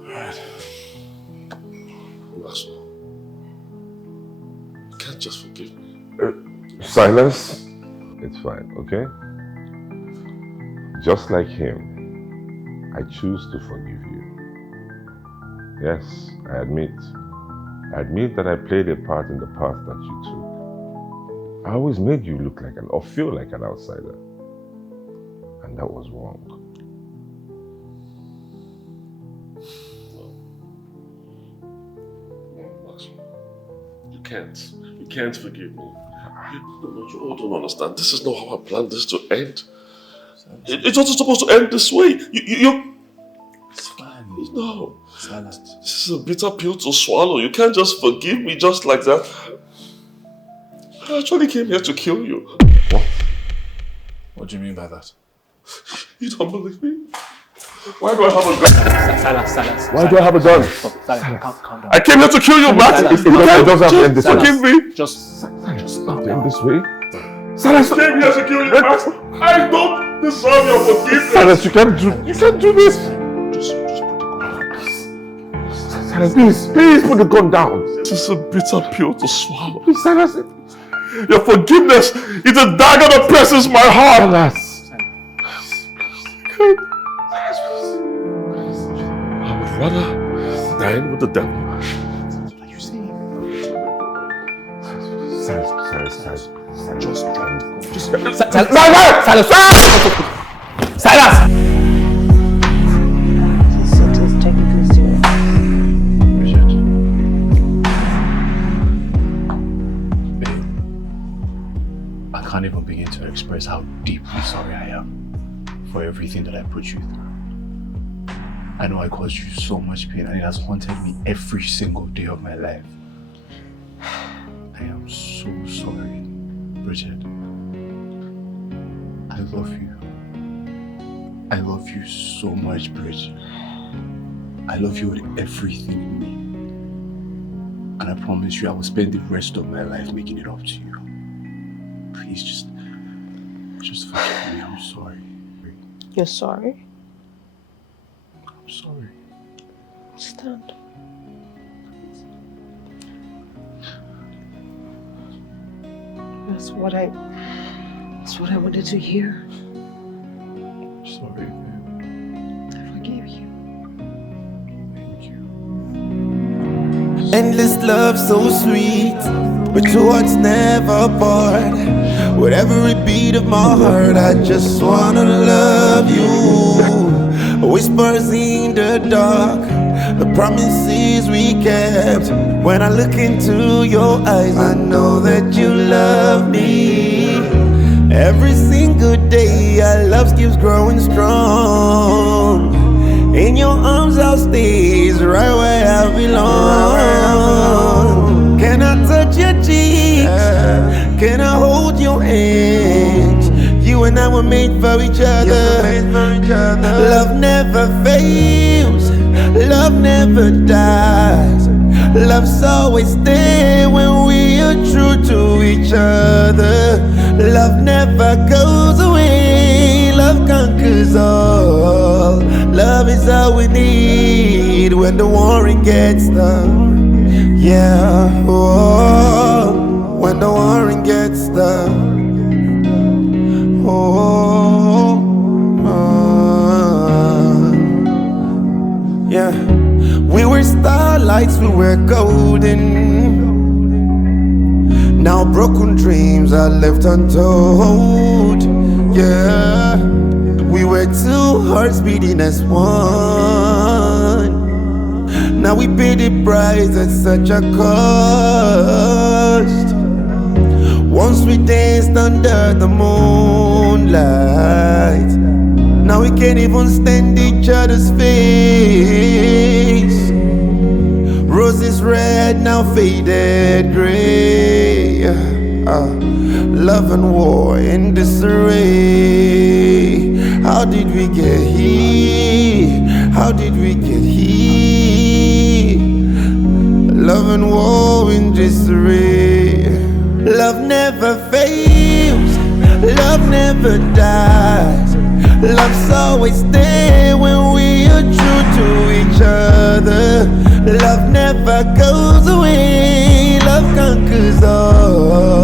Alright. Maxwell, you can't just forgive me. Silas, it's fine, okay? Just like him, I choose to forgive you. Yes, I admit that I played a part in the path that you took. I always made you look like or feel like an outsider. And that was wrong. You can't forgive me. You all don't understand. This is not how I planned this to end. It wasn't supposed to end this way. You It's fine. No. Silas. This is a bitter pill to swallow. You can't just forgive me just like that. I actually came here to kill you. What? What do you mean by that? You don't believe me? Why do I have a gun? Silence. Why do I have a gun? Silence. Calm down. I came here to kill you, Max. Silence. You can't Just forgive me. Just Stop them this way. Silence. I came here to kill you, Max. I don't deserve your forgiveness. Silence, you can't do this. Just put the gun down. Silence, please put the gun down. This is a bitter pill to swallow. Please, silence it. Your forgiveness is a dagger that presses my heart. Silence. I would rather die with the devil. What are you saying? Silence. Just drop the gun. Silence! This is technically serious. Bridget. Babe, I can't even begin to express how deeply sorry I am for everything that I put you through. I know I caused you so much pain and it has haunted me every single day of my life. I am so sorry, Bridget. I love you. I love you so much, Bridget. I love you with everything in me. And I promise you I will spend the rest of my life making it up to you. Please just forgive me. I'm sorry. You're sorry? I'm sorry. Stand. That's what I wanted to hear. Sorry, babe. I forgive you. Thank you. Endless love so sweet, but your heart's never bored. With every beat of my heart, I just wanna love you. Whispers in the dark, the promises we kept. When I look into your eyes, I know that you love me. Every single day, our love keeps growing strong. In your arms I'll stay, right where I belong. Can I touch your cheeks? Can I hold your hands? You and I were made for each other. Love never fails. Love never dies. Love's always there when we are true to each other. Love never goes away. Love conquers all. Love is all we need when the warring gets tough. Yeah, oh, when the warring gets tough. Yeah, we were starlights, we were golden. Now broken dreams are left untold. Yeah, we were two hearts beating as one. Now we pay the price at such a cost. Once we danced under the moonlight. Now we can't even stand each other's face. Roses red, now faded gray. Love and war in disarray. How did we get here? How did we get here? Love and war in disarray. Love never fails. Love never dies. Love's always there when we are true to each other. Love never goes away. Love conquers all.